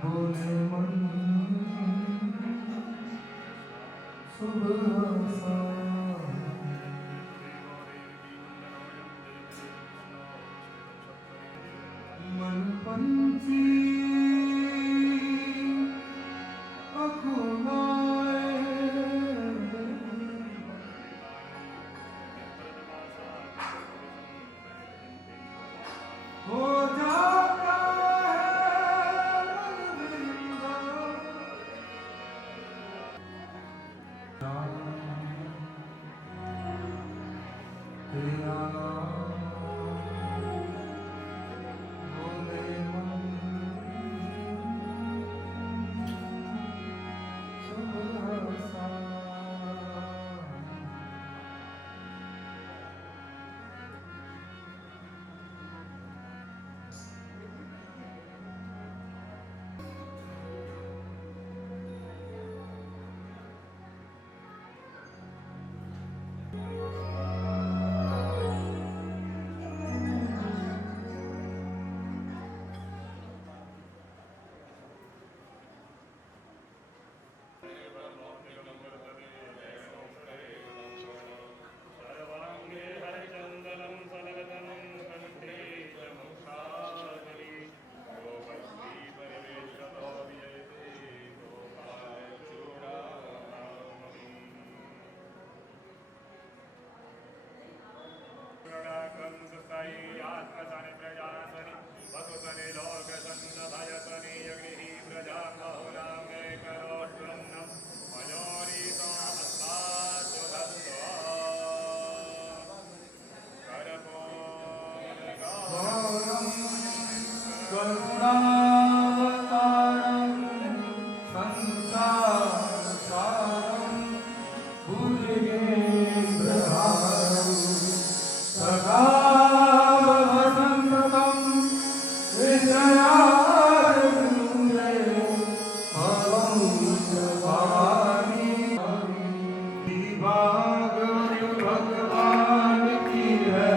बोले मन सुबह सा मन पंछी अकुलाए हो जाता है मनविंदा तेरा बोले मन सुबह सा करुणावतारं संसारसारं भुजगेन्द्रहारं सदा वसन्तं हृदयारविन्दे भवं च भवानी। भागवत भगवान की है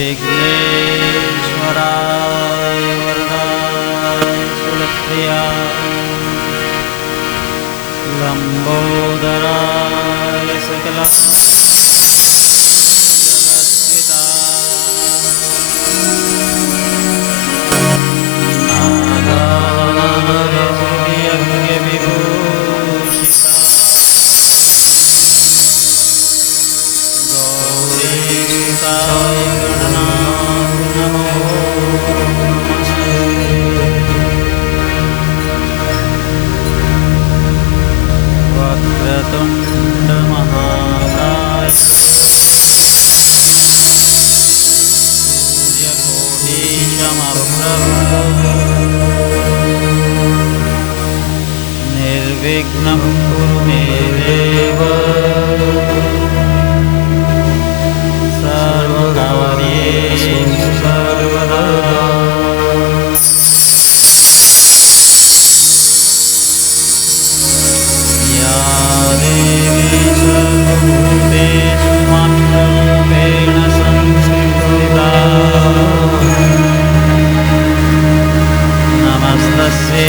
विघ्नेश्वराय वरदाय सुलभप्रियाय लंबोदराय सकला वक्रतुंड महाकाय सूर्यकोटि समप्रभ निर्विघ्नं कुरु मे देव सर्वकार्येषु सर्वदा। या देवी सर्वभूतेषु मातृरूपेण संस्थिता नमस्तस्यै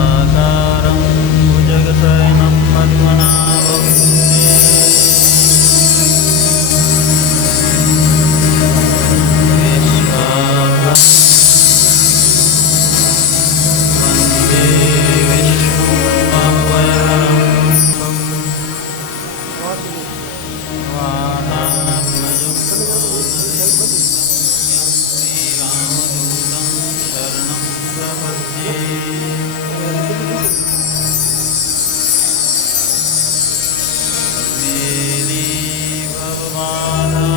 शान्ताकारं भुजगशयनं पद्मनाभं वन्दे शरणं प्रपद्ये। मेरी भवमाला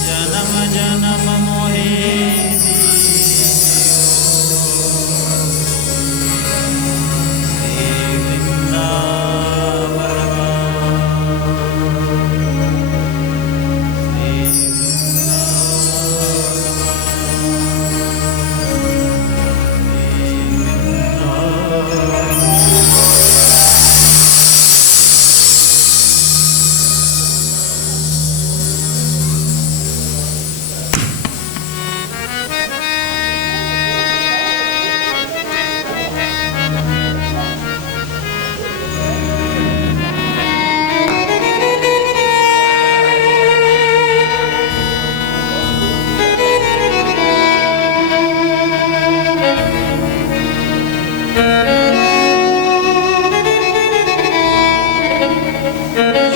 जन्म जन्म मोहे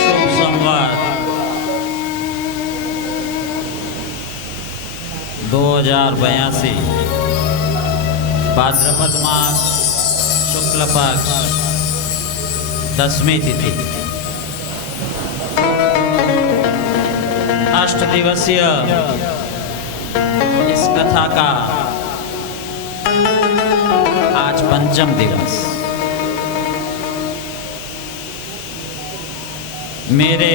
शुभ संवाद 2082 भाद्रपद मास शुक्ल पक्ष 10वीं तिथि अष्ट दिवसीय इस कथा का आज पंचम दिवस। मेरे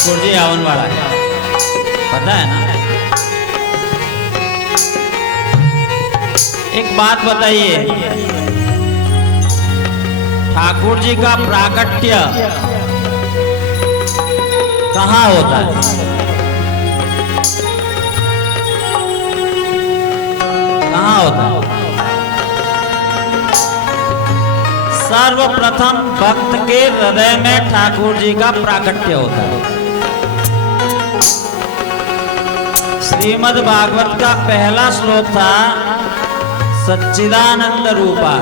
ठाकुर जी आवन वाला है, पता है ना। एक बात बताइए, ठाकुर जी का प्राकट्य कहाँ होता है? कहाँ होता है? सर्वप्रथम भक्त के हृदय में ठाकुर जी का प्राकट्य होता है। श्रीमद् भागवत का पहला श्लोक था सच्चिदानंद रूपा।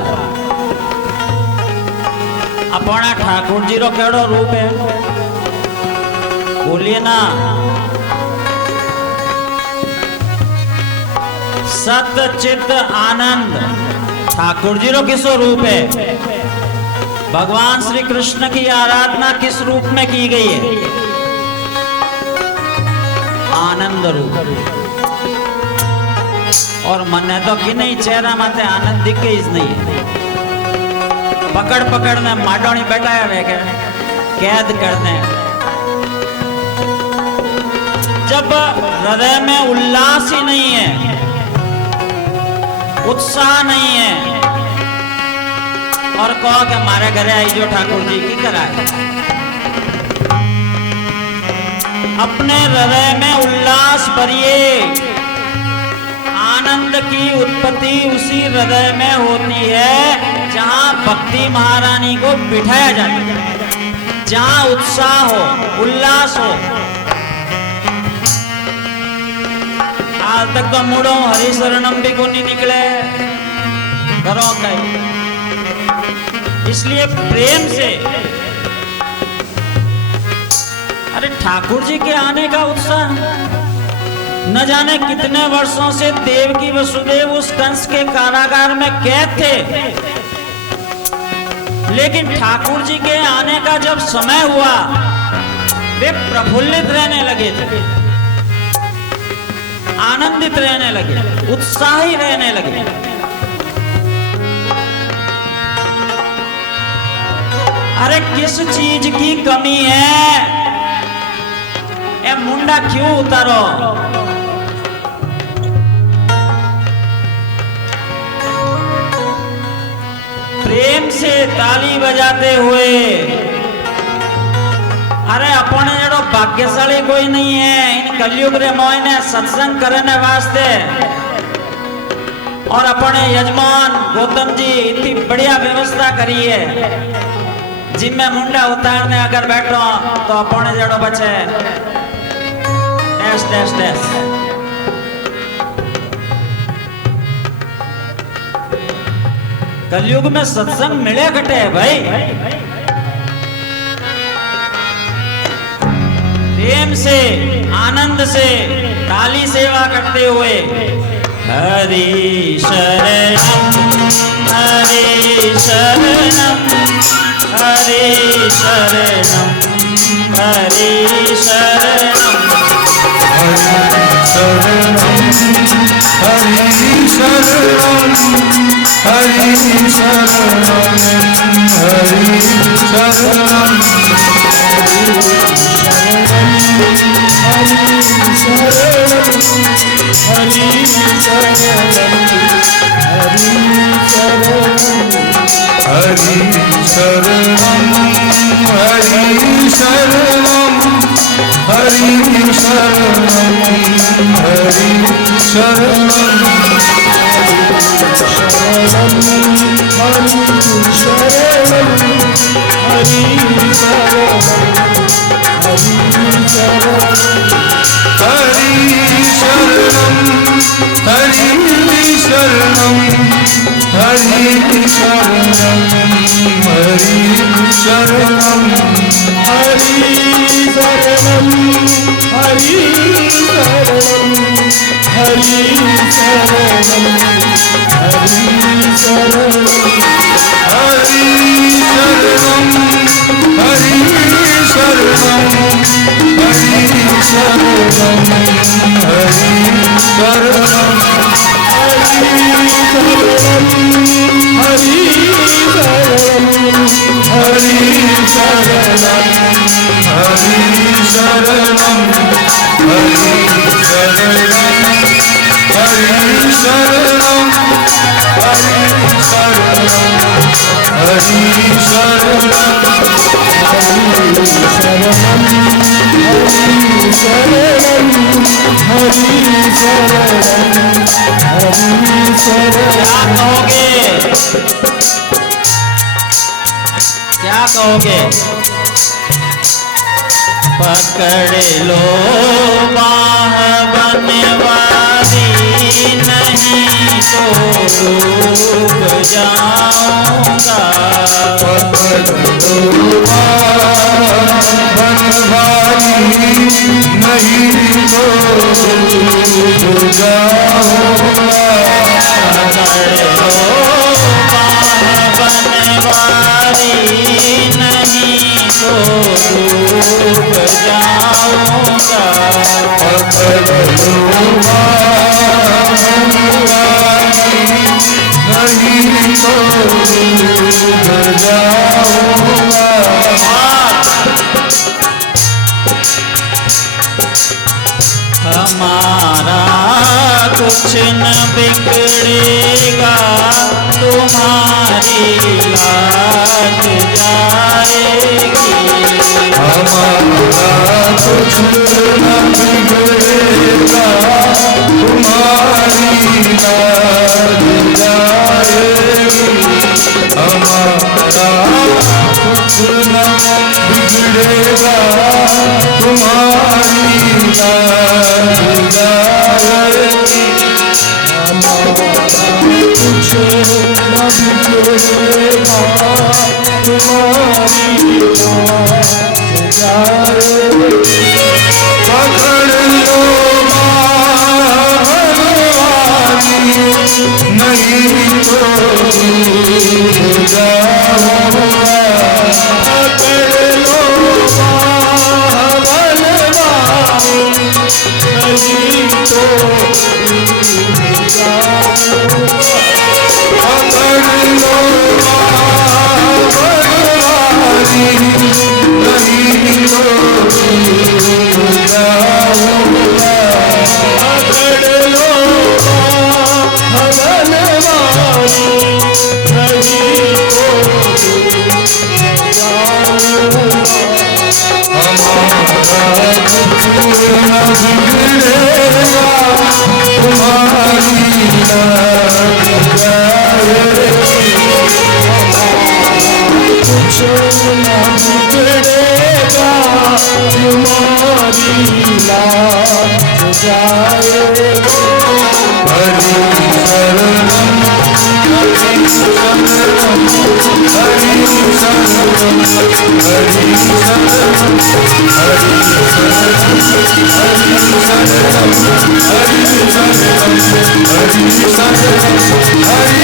अपना ठाकुर जी रो केड़ो रूप है, बोलिए ना। सत चित आनंद ठाकुर जी रो किसो रूप है? भगवान श्री कृष्ण की आराधना किस रूप में की गई है? आनंद रूप। और मन तो कि नहीं चेहरा माते आनंद दिखे ही नहीं है। पकड़ पकड़ में माडोनी बैठाया वे के कैद करने। जब हृदय में उल्लास ही नहीं है, उत्साह नहीं है, और कहो कि हमारे घरे आई जो ठाकुर जी की कराए। अपने हृदय में उल्लास भरिए। आनंद की उत्पत्ति उसी हृदय में होती है जहां भक्ति महारानी को बिठाया जाता है, जहां उत्साह हो, उल्लास हो। आज तक तो मुड़ो हरि शरणम भी को नहीं निकले, करो कहीं। इसलिए प्रेम से, अरे ठाकुर जी के आने का उत्साह, न जाने कितने वर्षों से देवकी वसुदेव उस कंस के कारागार में कैद थे, लेकिन ठाकुर जी के आने का जब समय हुआ वे प्रफुल्लित रहने लगे थे, आनंदित रहने लगे, उत्साही रहने लगे। अरे किस चीज की कमी है? ए मुंडा क्यों उतारो? प्रेम से ताली बजाते हुए। अरे अपने जड़ो भाग्यशाली कोई नहीं है इन कलयुग रे मोहने सत्संग करने वास्ते। और अपने यजमान गौतम जी इतनी बढ़िया व्यवस्था करी है, जिनमें मुंडा उतारने अगर बैठो तो अपने जड़ो बचे डैश डैश डैश। कलयुग में सत्संग मिले घटे है भाई। प्रेम से, आनंद से, ताली सेवा करते हुए हरि शरणम हरि शरणम हरि शरणम हरि शरणम हरि शरणम हरि शरणम हरि शरणम Hare क्या कहोगे? पकड़ लो बाह बनवारी, नहीं तो डूब जाऊंगा। पकड़ लो बाह बनवारी, नहीं तो डूब जाऊंगा। पकड़ लो बाह बनवारी, नहीं तो डूब जाऊंगा। पकड़ लो बाह बनवारी, नहीं तो डूब जाऊंगा। हमारा कुछ न बिगड़ेगा, तुम्हारी लाज जाएगी। हमारा कुछ न बिगड़ेगा, तुम्हारी लाज जाएगी। हमारा कुछ न बिगड़ेगा, तुम्हारी लाज जाएगी। हमारा कुछ न बिगड़ेगा, तुम्हारी लाज जाएगी। पकड़ लो बाह बनवारी, नहीं तो डूब जाऊंगा। पकड़ लो बाह बनवारी, नहीं तो डूब जाऊंगा। पकड़ लो बाह बनवारी, नहीं तो डूब जाऊंगा। पकड़ लो बाह बनवारी, नहीं तो डूब जाऊंगा। हमारा कुछ न बिगड़ेगा, तुम्हारी लाज जाएगी। कुछ न बिगड़ेगा, तुम्हारी लाज जाएगी। हरि शरणम हरि शरणम हरि शरणम हरि शरणम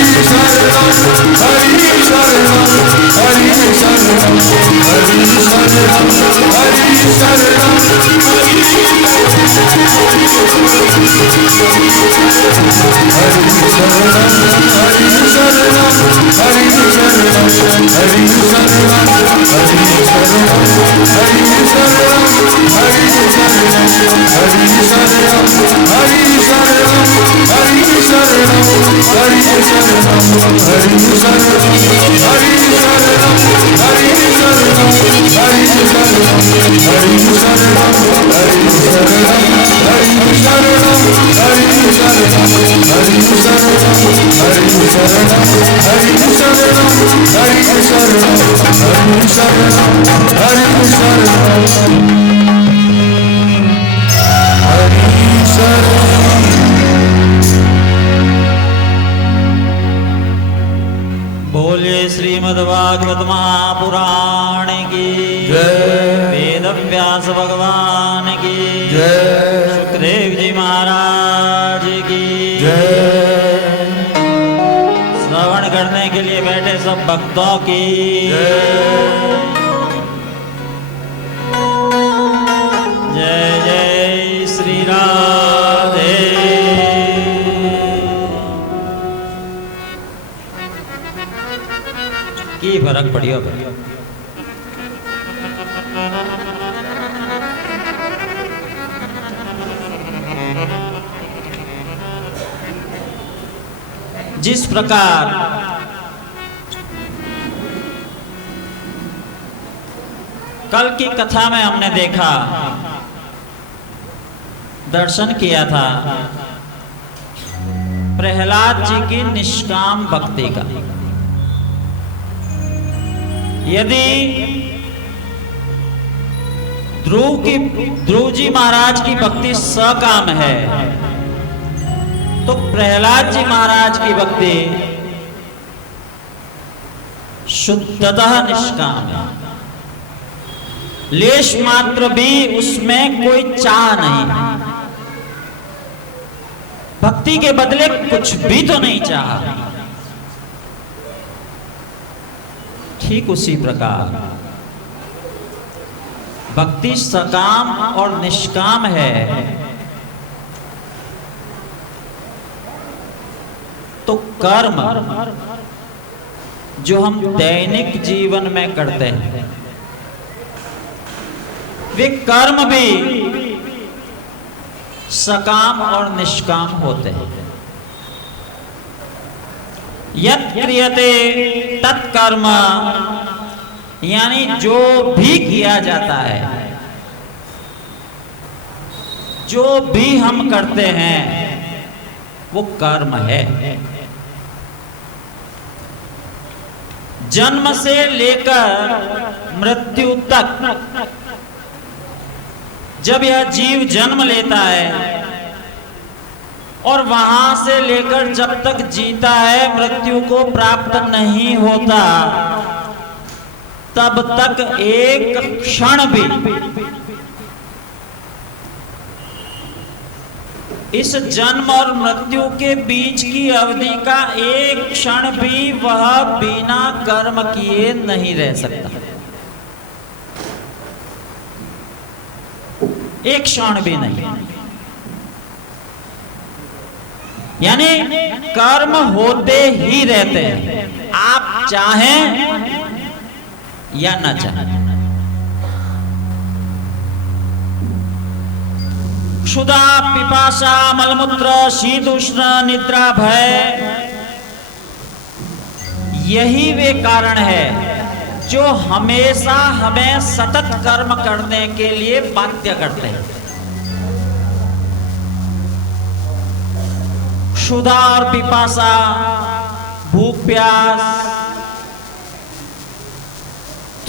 हरि शरणम हरि शरणम हरि शरणम हरि शरणम हरि शरणम हरि शरणम हरि शरणम हरि शरणम हरि शरणम बोले श्रीमद्भागवत महापुराण की जय। वेद व्यास भगवान की जय। सुखदेव जी महाराज की जय। श्रवण करने के लिए बैठे सब भक्तों की जय जय श्री राधे। की फर्क पड़ियो जिस प्रकार कल की कथा में हमने देखा, दर्शन किया था प्रहलाद जी की निष्काम भक्ति का। यदि ध्रुव जी महाराज की भक्ति सकाम है, तो प्रहलाद जी महाराज की भक्ति शुद्धतः निष्काम है। लेश मात्र भी उसमें कोई चाह नहीं, भक्ति के बदले कुछ भी तो नहीं चाहा। ठीक उसी प्रकार भक्ति सकाम और निष्काम है, तो कर्म जो हम दैनिक जीवन में करते हैं, वे कर्म भी सकाम और निष्काम होते हैं। यत् क्रियते तत्कर्म, यानी जो भी किया जाता है, जो भी हम करते हैं, वो कर्म है। जन्म से लेकर मृत्यु तक जब यह जीव जन्म लेता है और वहां से लेकर जब तक जीता है, मृत्यु को प्राप्त नहीं होता, तब तक एक क्षण भी इस जन्म और मृत्यु के बीच की अवधि का एक क्षण भी वह बिना कर्म किए नहीं रह सकता। एक क्षण भी नहीं। यानी कर्म होते ही रहते हैं, आप चाहें या न चाहें। क्षुधा, पिपासा, मलमूत्र, शीत उष्ण, निद्रा, भय, यही वे कारण है जो हमेशा हमें सतत कर्म करने के लिए बाध्य करते हैं। क्षुधा और पिपासा, भूख प्यास,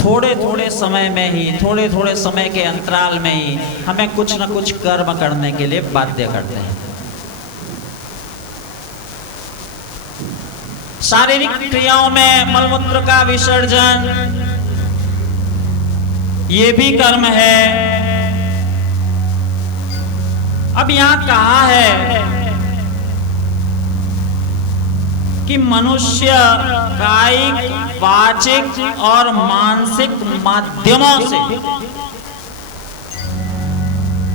थोड़े थोड़े समय में ही, थोड़े थोड़े समय के अंतराल में ही हमें कुछ न कुछ कर्म करने के लिए बाध्य करते हैं। शारीरिक क्रियाओं में मलमूत्र का विसर्जन, ये भी कर्म है। अब यहां कहा है कि मनुष्य कायिक, वाचिक और मानसिक माध्यमों से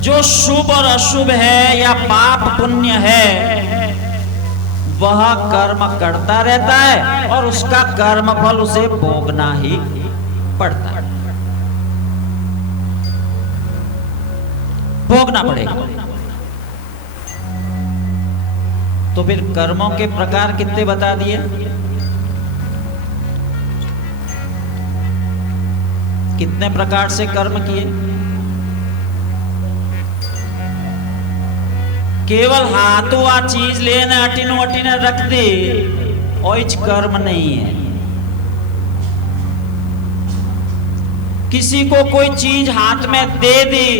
जो शुभ और अशुभ है या पाप पुण्य है, वह कर्म करता रहता है और उसका कर्म फल उसे भोगना ही पड़ता है, भोगना पड़ेगा। तो फिर कर्मों के प्रकार कितने बता दिए? कितने प्रकार से कर्म किए? केवल हाथों आ चीज लेने अटिनो अटिने रख दे, ओइच कर्म नहीं है। किसी को कोई चीज हाथ में दे दी,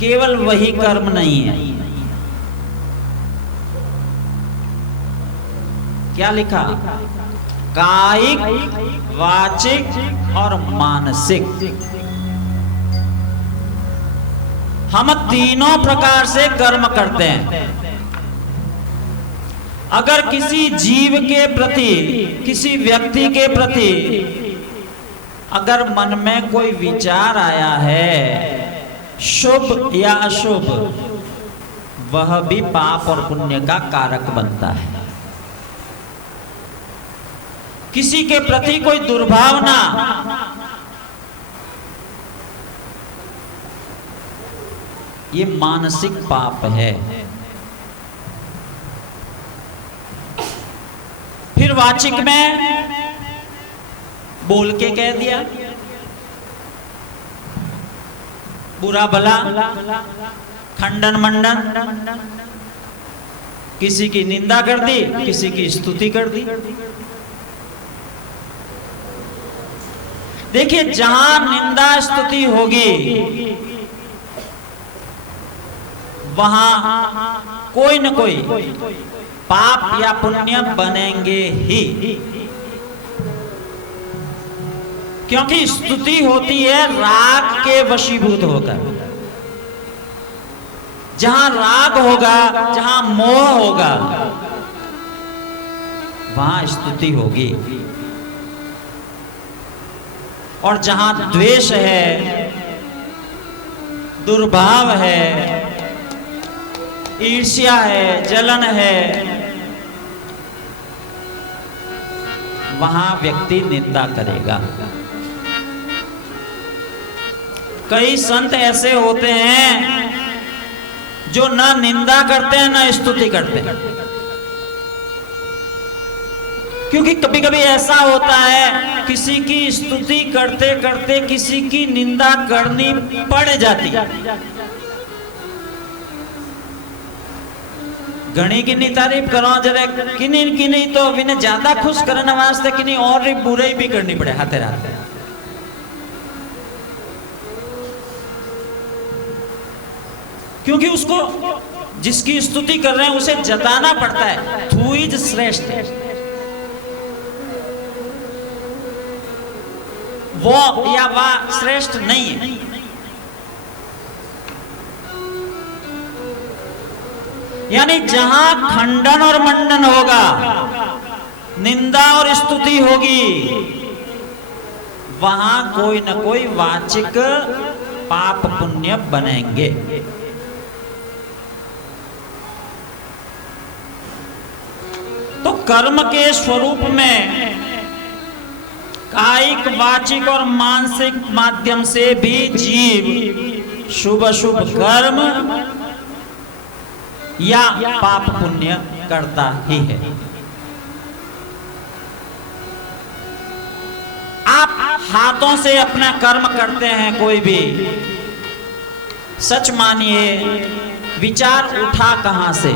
केवल वही कर्म नहीं है। क्या लिखा? कायिक, वाचिक और मानसिक, हम तीनों प्रकार से कर्म करते हैं। अगर किसी जीव के प्रति, किसी व्यक्ति के प्रति अगर मन में कोई विचार आया है, शुभ या अशुभ, वह भी पाप और पुण्य का कारक बनता है। किसी के प्रति कोई दुर्भावना, ये मानसिक पाप है। फिर वाचिक में बोल के कह दिया, बुरा भला, खंडन मंडन, किसी की निंदा कर दी, किसी की स्तुति कर दी। देखिए, जहां निंदा स्तुति होगी वहां कोई न कोई पाप या पुण्य बनेंगे ही, क्योंकि स्तुति होती है राग के वशीभूत होकर। जहां राग होगा, जहां मोह होगा, वहां स्तुति होगी। और जहां द्वेष है, दुर्भाव है, ईर्ष्या है, जलन है, वहां व्यक्ति निंदा करेगा। कई संत ऐसे होते हैं जो न निंदा करते हैं न स्तुति करते हैं, क्योंकि कभी कभी ऐसा होता है किसी की स्तुति करते करते किसी की निंदा करनी पड़ जाती है। घणी किन्नी तारीफ करो जरा, किन्नी तो विने ज्यादा खुश करने वास्ते किन्नी और बुराई भी करनी पड़े हाथे हाथे। क्योंकि उसको जिसकी स्तुति कर रहे हैं उसे जताना पड़ता है, तू इज श्रेष्ठ, वो या वह श्रेष्ठ नहीं है। यानी जहां खंडन और मंडन होगा, निंदा और स्तुति होगी, वहां कोई न कोई वाचिक पाप पुण्य बनेंगे। तो कर्म के स्वरूप में कायिक, वाचिक और मानसिक माध्यम से भी जीव शुभ शुभ कर्म या पाप पुण्य करता ही है। आप हाथों से अपना कर्म करते हैं कोई भी, सच मानिए विचार उठा कहां से?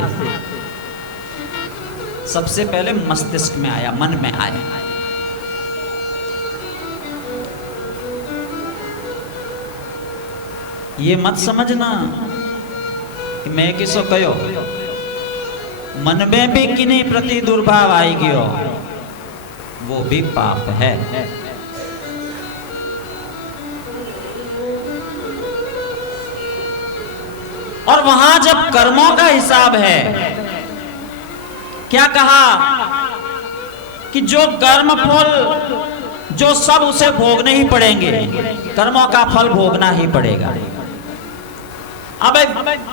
सबसे पहले मस्तिष्क में आया, मन में आया। ये मत समझना कि मैं किसो कहो, मन में भी किन्हीं प्रति दुर्भाव आई गयो, वो भी पाप है। और वहां जब कर्मों का हिसाब है, क्या कहा कि जो कर्म फल जो सब उसे भोगने ही पड़ेंगे, कर्मों का फल भोगना ही पड़ेगा। अब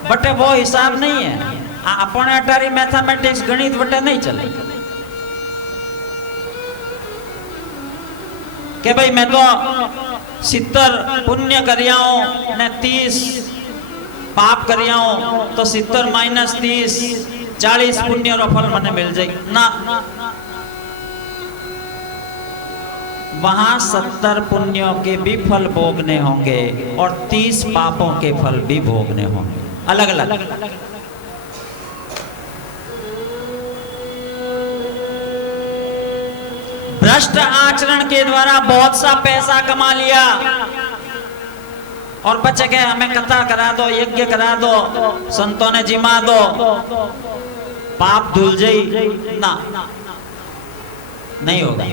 बटे वो हिसाब नहीं है, अपन अटारी मैथमेटिक्स गणित बटे नहीं चले कि भाई मैं तो 70 पुण्य करियाऊं ने 30 पाप करियाऊं, तो 70 - 30 40 पुण्य और फल मने मिल जाए ना। वहां 70 पुण्यों के भी फल भोगने होंगे और 30 पापों के फल भी भोगने होंगे, अलग अलग। भ्रष्ट आचरण के द्वारा बहुत सा पैसा कमा लिया और बच्चे के हमें कथा करा दो, यज्ञ करा दो, संतों ने जिमा दो, पाप धुल जाई ना, नहीं होगा।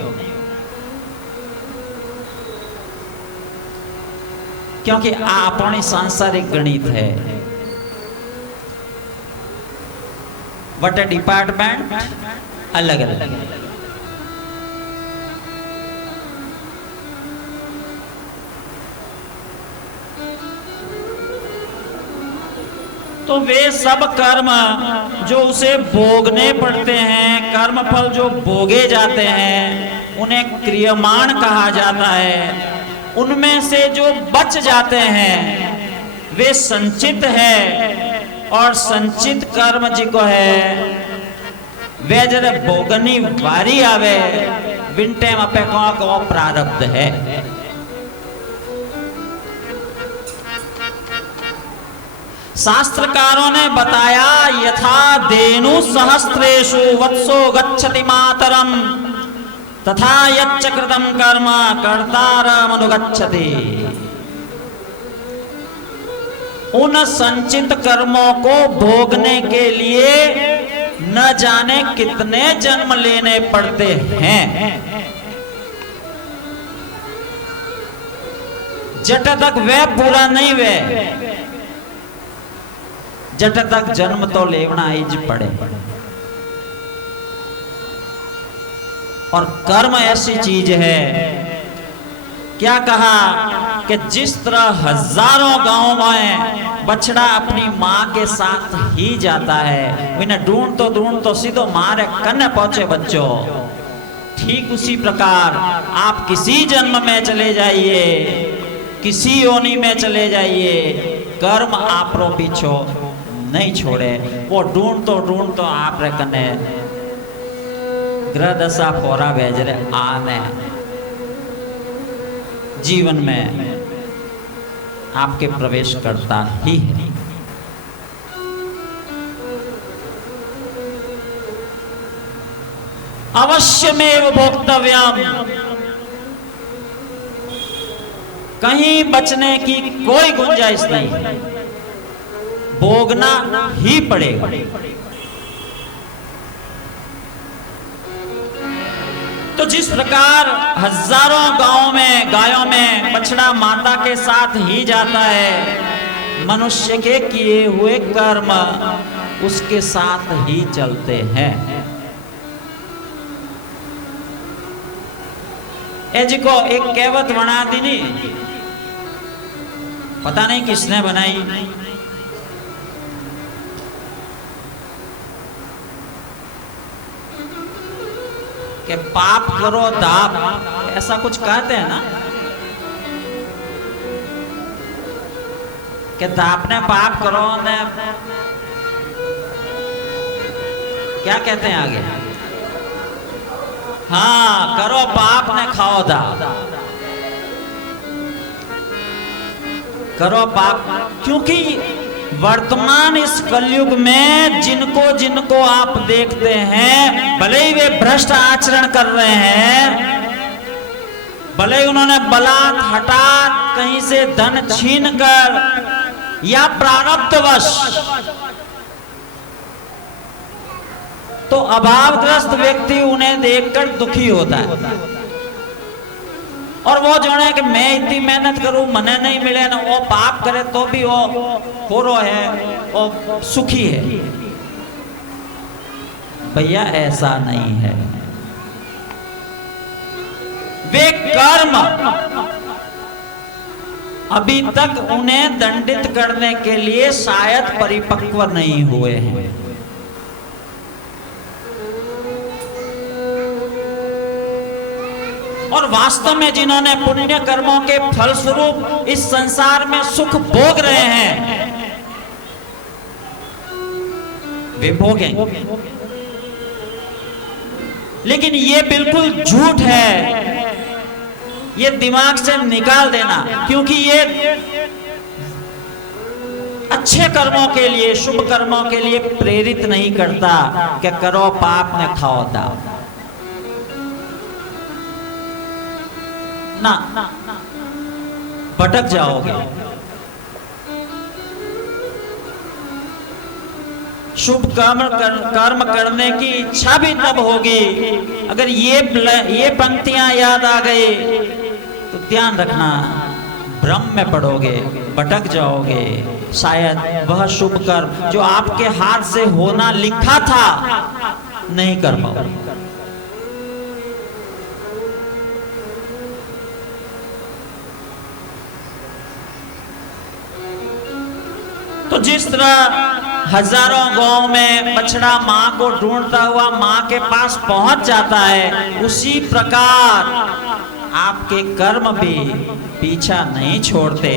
क्योंकि अपनी सांसारिक गणित है, बट डिपार्टमेंट अलग अलग। तो वे सब कर्म जो उसे भोगने पड़ते हैं, कर्म फल जो भोगे जाते हैं, उन्हें क्रियमाण कहा जाता है। उनमें से जो बच जाते हैं वे संचित है, और संचित कर्म जी को है वे जरे भोगनी वारी आवे विंटे में पे को प्रारब्ध है। शास्त्रकारों ने बताया, यथा धेनु सहस्रेषु वत्सो गच्छति मातरम तथा यच्च कृतं कर्म कर्तारमनुगच्छति। उन संचित कर्मों को भोगने के लिए न जाने कितने जन्म लेने पड़ते हैं। जट तक वह पूरा नहीं वे, जट तक जन्म तो लेवना ही पड़े। और कर्म ऐसी चीज है, क्या कहा कि जिस तरह हजारों गांव में बछड़ा अपनी माँ के साथ ही जाता है, इन्हें ढूंढ तो सीधो मारे कन्ने पहुंचे बच्चों, ठीक उसी प्रकार आप किसी जन्म में चले जाइए, किसी योनि में चले जाइए, कर्म आप रो पीछो नहीं छोड़े। वो ढूंढ तो आप रे कने ग्रह दशा फोरा भेजरे आने जीवन में आपके प्रवेश करता ही है। अवश्यमेव भोक्तव्यम, कहीं बचने की कोई गुंजाइश नहीं, भोगना ही पड़ेगा। तो जिस प्रकार हजारों गांवों में गायों में बछड़ा माता के साथ ही जाता है, मनुष्य के किए हुए कर्म उसके साथ ही चलते हैं। ए जी को एक कहावत बना दी नहीं, पता नहीं किसने बनाई, कि पाप करो दाप, ऐसा कुछ कहते हैं ना, कि दाप ने पाप करो ने क्या कहते हैं आगे, हाँ करो पाप ने खाओ दाप, करो पाप। क्योंकि वर्तमान इस कलयुग में जिनको जिनको आप देखते हैं, भले ही वे भ्रष्ट आचरण कर रहे हैं, भले ही उन्होंने बलात् हठात कहीं से धन छीन कर या प्रारब्धवश, तो अभावग्रस्त व्यक्ति उन्हें देखकर दुखी होता है। और वो जो है कि मैं इतनी मेहनत करूं मने नहीं मिले ना, वो पाप करे तो भी वो खोरो है, वो सुखी है। भैया ऐसा नहीं है। वे कर्म अभी तक उन्हें दंडित करने के लिए शायद परिपक्व नहीं हुए हैं। और वास्तव में जिन्होंने पुण्य कर्मों के फलस्वरूप इस संसार में सुख भोग रहे हैं, वे भोगें। लेकिन ये बिल्कुल झूठ है, ये दिमाग से निकाल देना, क्योंकि ये अच्छे कर्मों के लिए, शुभ कर्मों के लिए प्रेरित नहीं करता कि करो पाप ने खाओ दाप। ना, भटक जाओगे। शुभ कर्म करने की इच्छा भी तब होगी अगर ये पंक्तियां याद आ गई, तो ध्यान रखना भ्रम में पड़ोगे, भटक जाओगे। शायद वह शुभ कर्म जो आपके हाथ से होना लिखा था नहीं कर पाओगे। तो जिस तरह हजारों गांव में बछड़ा माँ को ढूंढता हुआ माँ के पास पहुंच जाता है, उसी प्रकार आपके कर्म भी पीछा नहीं छोड़ते,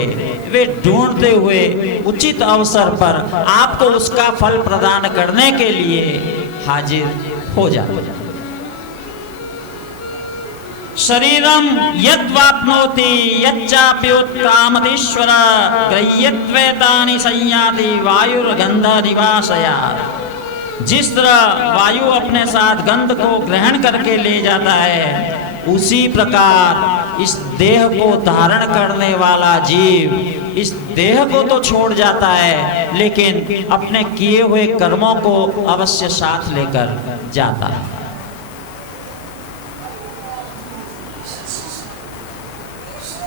वे ढूंढते हुए उचित अवसर पर आपको उसका फल प्रदान करने के लिए हाजिर हो जाते हैं। शरीरम यद्वाप्नोति यच्चाप्योत्कामतीश्वर ग्रह्यत्वेतानि संयाति वायुर्गंध निवासया। जिस तरह वायु अपने साथ गंध को ग्रहण करके ले जाता है, उसी प्रकार इस देह को धारण करने वाला जीव इस देह को तो छोड़ जाता है, लेकिन अपने किए हुए कर्मों को अवश्य साथ लेकर जाता है।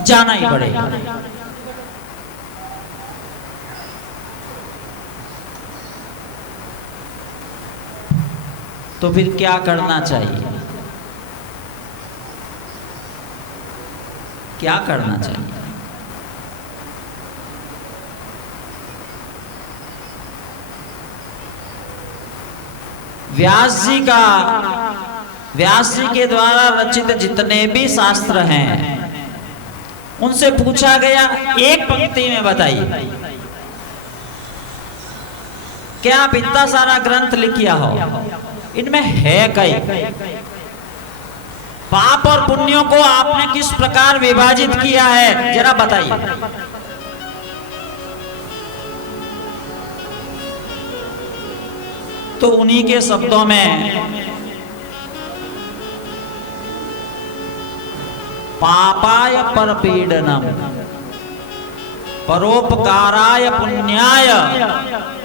जाना ही पड़ेगा। तो फिर क्या करना चाहिए? क्या करना चाहिए? व्यास जी के द्वारा रचित जितने भी शास्त्र हैं, उनसे पूछा गया एक पंक्ति में बताइए, क्या आप इतना सारा ग्रंथ लिखिया हो, इनमें है कई पाप और पुण्यों को आपने किस प्रकार विभाजित किया है, जरा बताइए। तो उन्हीं के शब्दों में पापाय परपीडनम परोपकाराय पुण्याय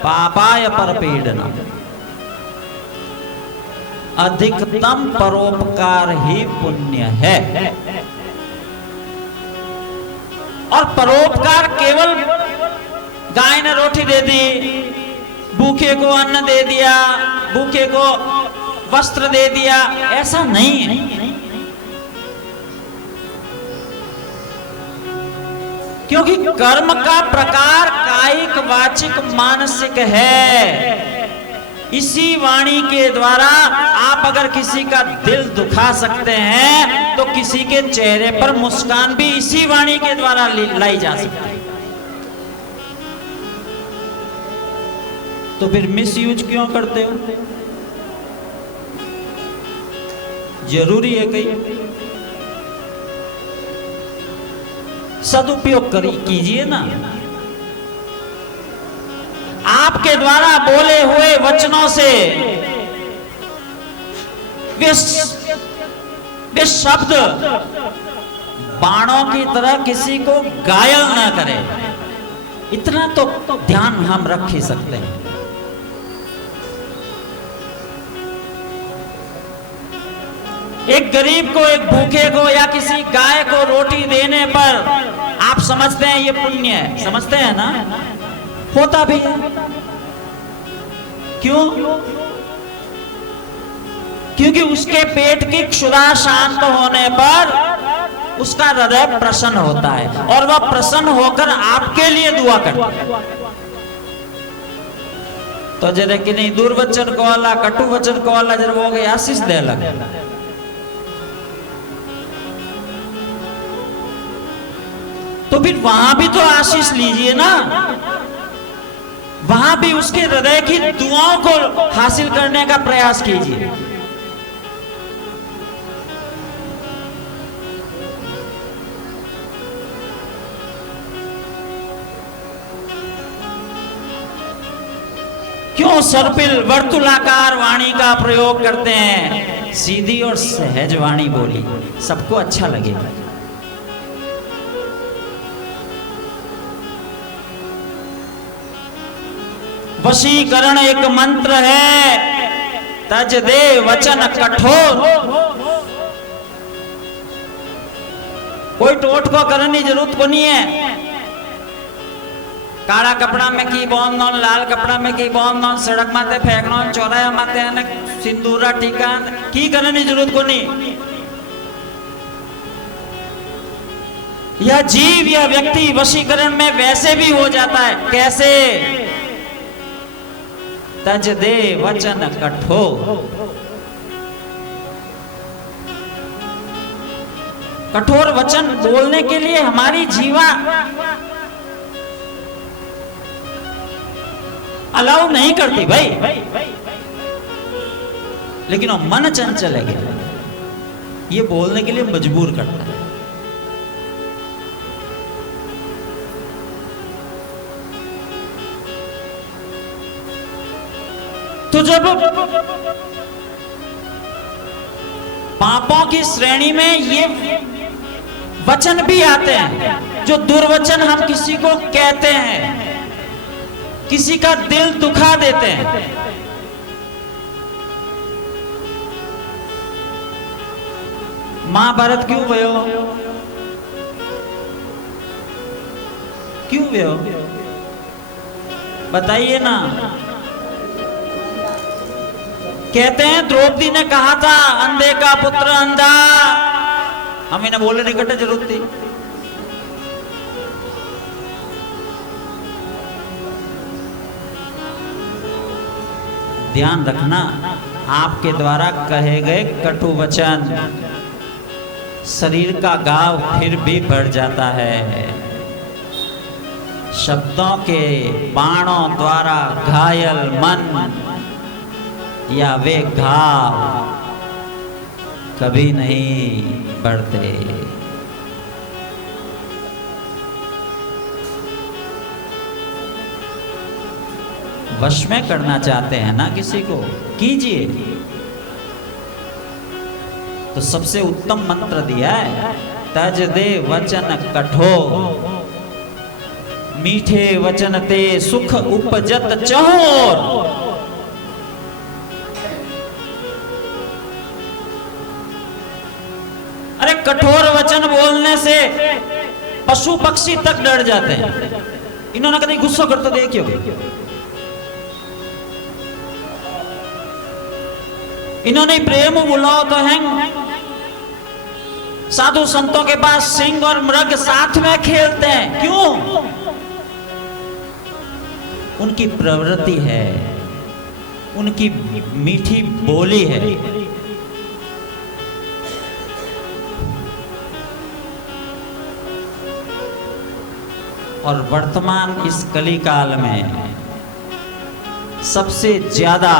पापाय परपीडनम। अधिकतम परोपकार ही पुण्य है। और परोपकार केवल गाय ने रोटी दे दी, भूखे को अन्न दे दिया, भूखे को वस्त्र दे दिया, ऐसा नहीं है। क्योंकि कर्म का प्रकार कायिक वाचिक मानसिक है। इसी वाणी के द्वारा आप अगर किसी का दिल दुखा सकते हैं, तो किसी के चेहरे पर मुस्कान भी इसी वाणी के द्वारा लाई जा सकती है। तो फिर मिसयूज क्यों करते हो? जरूरी है कहीं सदुपयोग कीजिए ना। आपके द्वारा बोले हुए वचनों से वे शब्द बाणों की तरह किसी को घायल ना करे, इतना तो ध्यान हम रख ही सकते हैं। एक गरीब को, एक भूखे को या किसी गाय को रोटी देने पर आप समझते हैं ये पुण्य है, समझते हैं ना? होता भी है। क्यों? क्योंकि उसके पेट की क्षुधा शांत होने पर उसका हृदय प्रसन्न होता है और वह प्रसन्न होकर आपके लिए दुआ करता है। तो जरे कि नहीं दूर वचन को वाला, कटु वचन को वाला जरा वो गए आशीष दे लगे। तो फिर वहां भी तो आशीष लीजिए ना, वहां भी उसके हृदय की दुआओं को हासिल करने का प्रयास कीजिए। क्यों सर्पिल वर्तुलाकार वाणी का प्रयोग करते हैं? सीधी और सहज वाणी बोली, सबको अच्छा लगेगा। वशीकरण एक मंत्र है, तज दे वचन कठोर। कोई टोट को करने की जरूरत को नहीं है। काला कपड़ा में की बांधना, लाल कपड़ा में की बांधना, सड़क माते फेंकना, चौराया माते सिंदूरा टीका की करने की जरूरत को नहीं। यह जीव, यह व्यक्ति वशीकरण में वैसे भी हो जाता है। कैसे? तज दे वचन कठोर। कठोर वचन बोलने के लिए हमारी जीवा अलाउ नहीं करती भाई, लेकिन वो मन चंचल है। ये बोलने के लिए मजबूर करता है। तो जब पापों की श्रेणी में ये वचन भी आते हैं, जो दुर्वचन हम किसी को कहते हैं, किसी का दिल दुखा देते हैं, महाभारत क्यों भयो, क्यों भयो बताइए ना। कहते हैं द्रौपदी ने कहा था अंधे का पुत्र अंधा, हम इन्हें बोलने की घटे जरूरत थी। ध्यान रखना, आपके द्वारा कहे गए कटु वचन शरीर का घाव फिर भी बढ़ जाता है। शब्दों के बाणों द्वारा घायल मन या वे घाव कभी नहीं बढ़ते। वश में करना चाहते हैं ना किसी को, कीजिए। तो सबसे उत्तम मंत्र दिया है, तज दे वचन कठोर, मीठे वचन ते सुख उपजत चहोर। अरे कठोर वचन बोलने से पशु पक्षी तक डर जाते हैं। इन्होंने कभी गुस्सा कर तो देखियो, इन्होंने प्रेम बुलाओ तो हैं। साधु संतों के पास सिंह और मृग साथ में खेलते हैं, क्यों? उनकी प्रवृत्ति है, उनकी मीठी बोली है। और वर्तमान इस कली काल में सबसे ज्यादा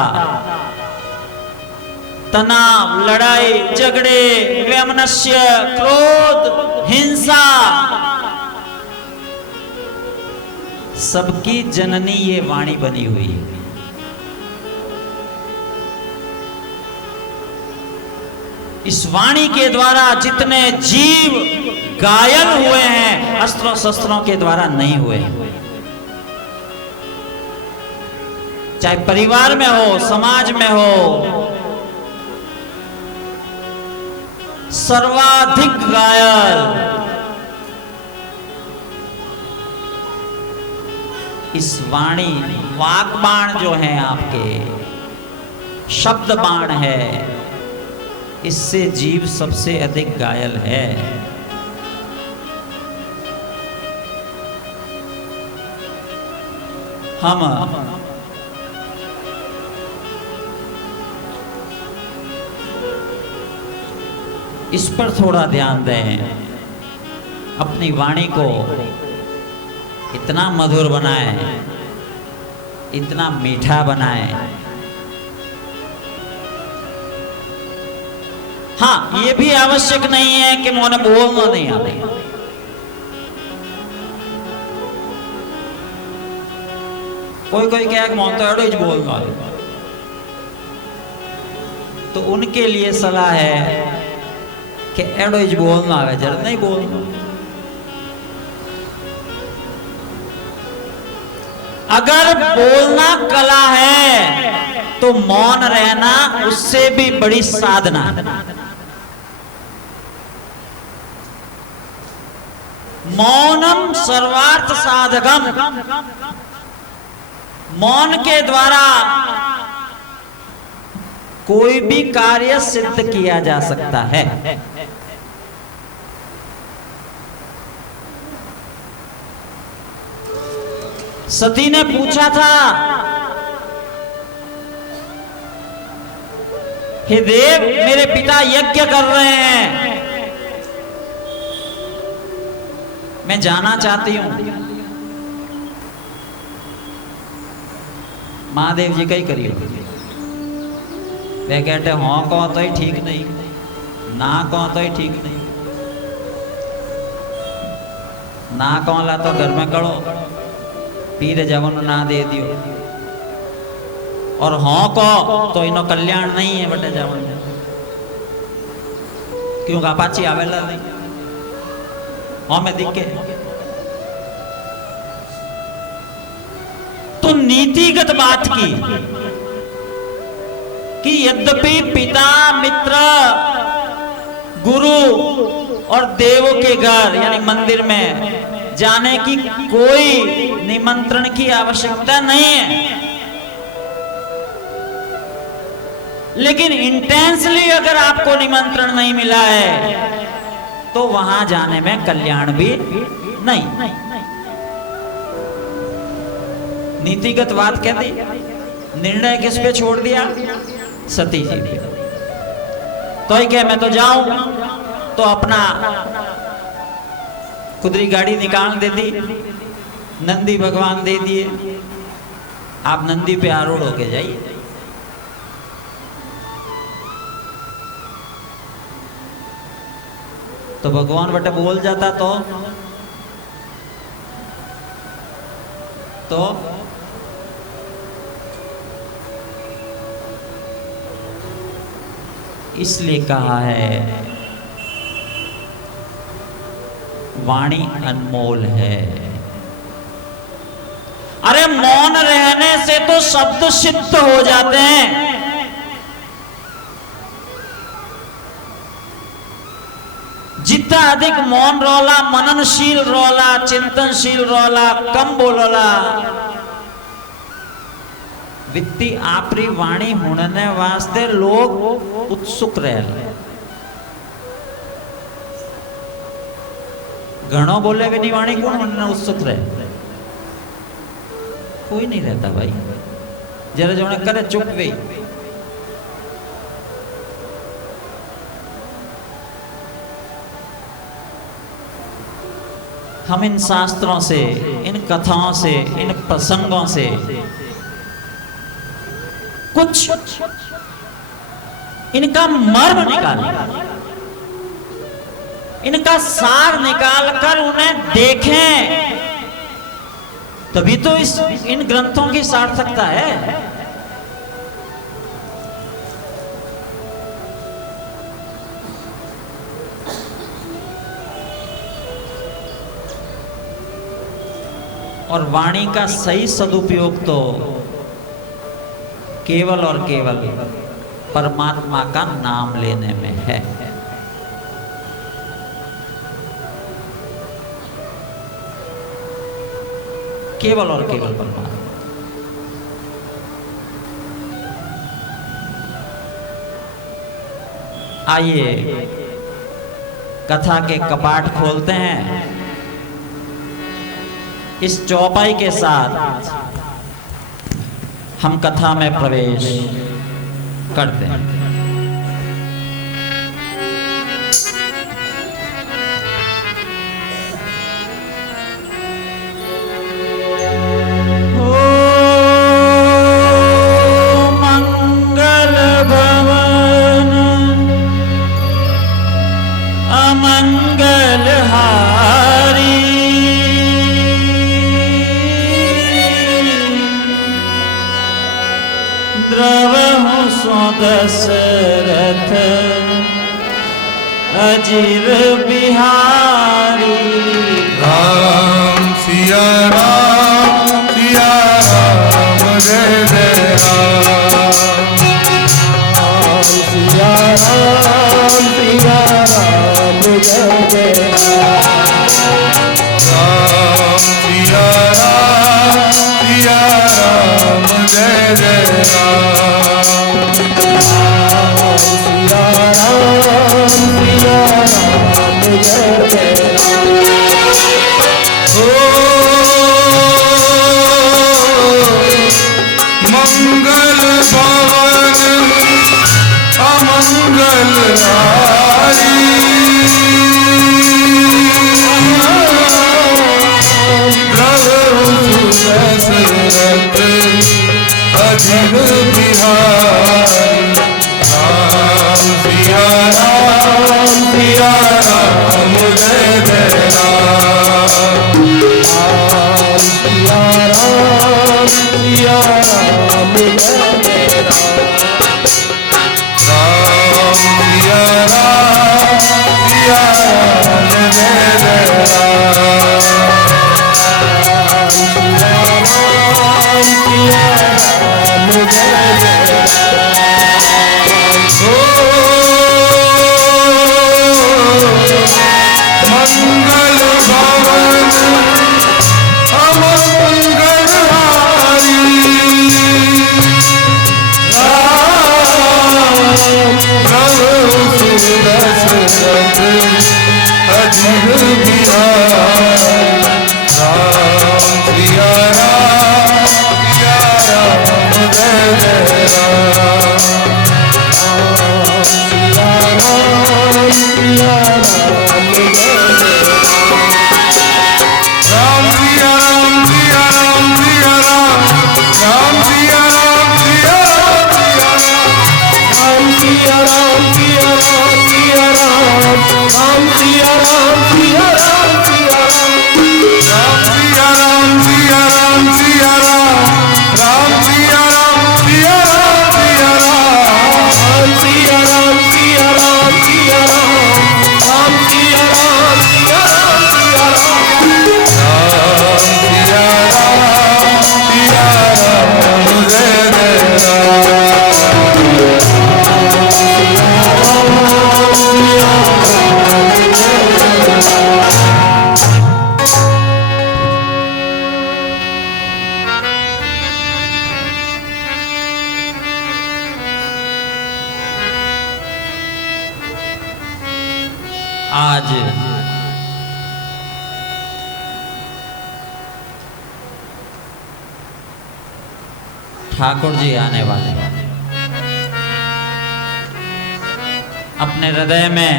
तनाव, लड़ाई झगड़े, वैमनस्य, क्रोध, हिंसा, सबकी जननी ये वाणी बनी हुई है। इस वाणी के द्वारा जितने जीव घायल हुए हैं, अस्त्रों शस्त्रों के द्वारा नहीं हुए। चाहे परिवार में हो, समाज में हो, सर्वाधिक घायल इस वाणी, वाक बाण जो है आपके, शब्द बाण है, इससे जीव सबसे अधिक घायल है। हम इस पर थोड़ा ध्यान दें, अपनी वाणी को इतना मधुर बनाएं, इतना मीठा बनाएं। हाँ, ये भी आवश्यक नहीं है कि मोने बोलना नहीं आते। कोई कोई कहे कि मोन तो एडो ही बोलना है, तो उनके लिए सलाह है कि एडो ही बोलना है, जरूरत नहीं बोलना। अगर बोलना कला है तो मौन रहना उससे भी बड़ी साधना। मौनम सर्वार्थ साधकम, मौन के द्वारा कोई भी कार्य सिद्ध किया जा सकता है। सती ने पूछा था, हे देव, मेरे पिता यज्ञ कर रहे हैं, मैं जाना चाहती हूं। महादेव जी कही करियो, वे कहते हाँ कहो तो ही ठीक नहीं, ना कहो तो ही ठीक नहीं, ना कहला तो घर में कहो पीर जवन ना दे दियो, और हाँ कहो तो इनो कल्याण नहीं है बटे जवन, क्योंकि अपाची आवेला नहीं हाँ में दिखे। तो नीतिगत बात की कि यद्यपि पिता मित्र गुरु और देवों के घर यानी मंदिर में जाने की कोई निमंत्रण की आवश्यकता नहीं है, लेकिन इंटेंसली अगर आपको निमंत्रण नहीं मिला है तो वहां जाने में कल्याण भी नहीं। नीतिगत बात कह दी, निर्णय किस पे छोड़ दिया? सती जी पे। तो ही क्या मैं तो जाऊं, तो अपना खुदरी गाड़ी निकाल दे दी, नंदी भगवान दे दिए, आप नंदी पे आरूढ़ होके जाइए। तो भगवान बटे बोल जाता तो इसलिए कहा है वाणी अनमोल है। अरे मौन रहने से तो शब्द सिद्ध हो जाते हैं। जितना अधिक मौन रोला, मननशील रोला, चिंतनशील रोला, कम बोलोला, वित्ती आपरी वाणी होने वास्ते लोग उत्सुक रहे। घणो बोले भी नहीं वाणी कौन होने उत्सुक रहे? कोई नहीं रहता भाई, जरा जो करे चुप गई। हम इन शास्त्रों से, इन कथाओं से, इन प्रसंगों से कुछ इनका मर्म निकालें, इनका सार निकाल कर उन्हें देखें, तभी तो इन ग्रंथों की सार्थकता है। और वाणी का सही सदुपयोग तो केवल और केवल परमात्मा का नाम लेने में है। केवल और केवल परमात्मा। आइए कथा के कपाट खोलते हैं। इस चौपाई के साथ हम कथा में प्रवेश करते हैं। मंगल भवन अमंगल हारी, द्रवहु सो दशरथ अजीर बिहारी। राम सिया राम सिया राम जय जय राम। राम सिया राम सिया राम जय जय राम। राम सिया राम जय जय राम। राम सिया राम जय जय मंगल भवन अमंगल हारी, द्रवहु दशरथ अजीर बिहारी। राम सिया राम आज ठाकुर जी आने वाले हैं। अपने हृदय में,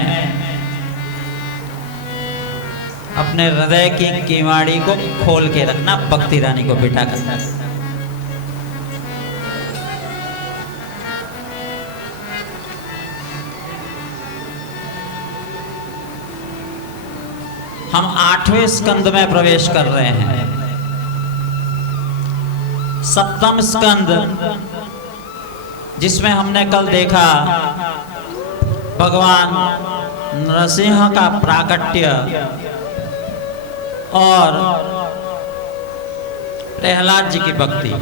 अपने हृदय की किवाड़ी को खोल के रखना, भक्ति रानी को बिठा कर। हम 8वें स्कंद में प्रवेश कर रहे हैं। 7वां स्कंद, जिसमें हमने कल देखा भगवान नरसिंह का प्राकट्य और प्रहलाद जी की भक्ति।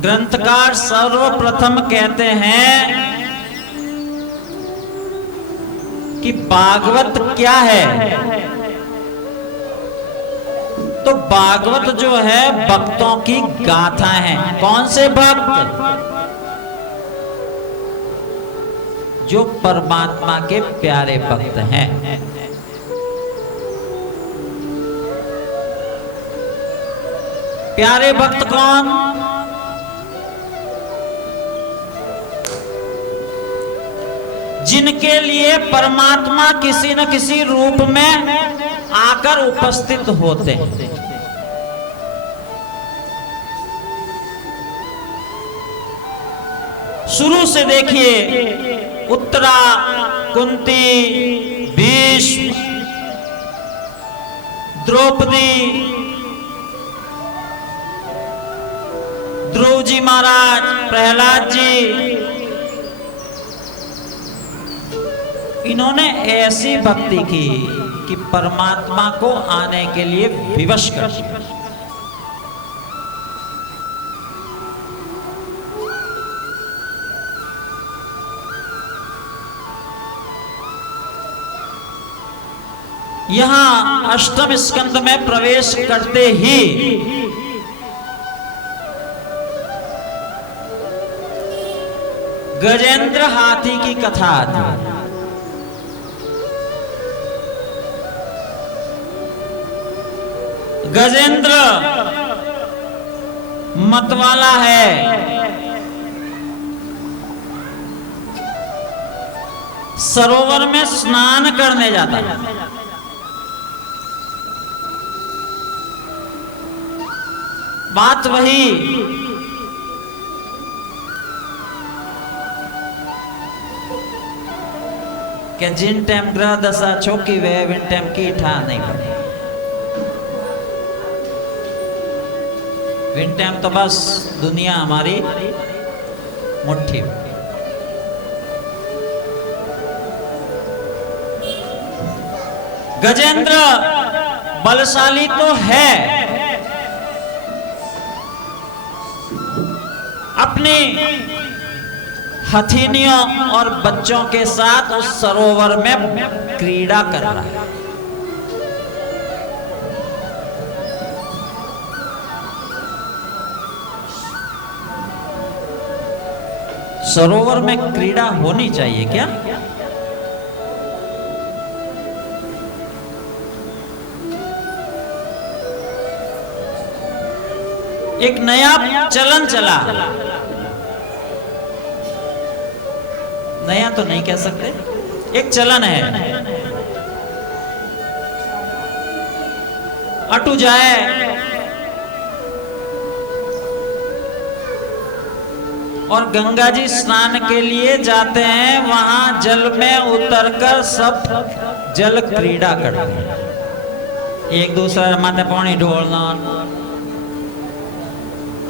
ग्रंथकार सर्वप्रथम कहते हैं कि भागवत क्या है। तो भागवत जो है भक्तों की गाथा है। कौन से भक्त? जो परमात्मा के प्यारे भक्त हैं। प्यारे भक्त कौन? जिनके लिए परमात्मा किसी न किसी रूप में आकर उपस्थित होते हैं। शुरू से देखिए, उत्तरा, कुंती, भीष्म, द्रौपदी, ध्रुव जी महाराज, प्रहलाद जी, इन्होंने ऐसी भक्ति की कि परमात्मा को आने के लिए विवश कर दिया। यहां 8वें स्कंद में प्रवेश करते ही गजेंद्र हाथी की कथा आती है। गजेंद्र मतवाला है। सरोवर में स्नान करने जाता है। बात वही, कि जिन टाइम ग्रह दशा चौकी वे विन टाइम की ठा नहीं पड़ी। विन टाइम तो बस दुनिया हमारी मुट्ठी में। गजेंद्र बलशाली तो है, अपनी हथिनियों और बच्चों के साथ उस सरोवर में क्रीड़ा कर रहा है। सरोवर में क्रीड़ा होनी चाहिए क्या? एक नया चलन चला, नया तो नहीं कह सकते, एक चलन है। अटू जाए और गंगा जी स्नान के लिए जाते हैं, वहां जल में उतरकर सब जल क्रीड़ा करते हैं। एक दूसरे माथे पानी ढोलना,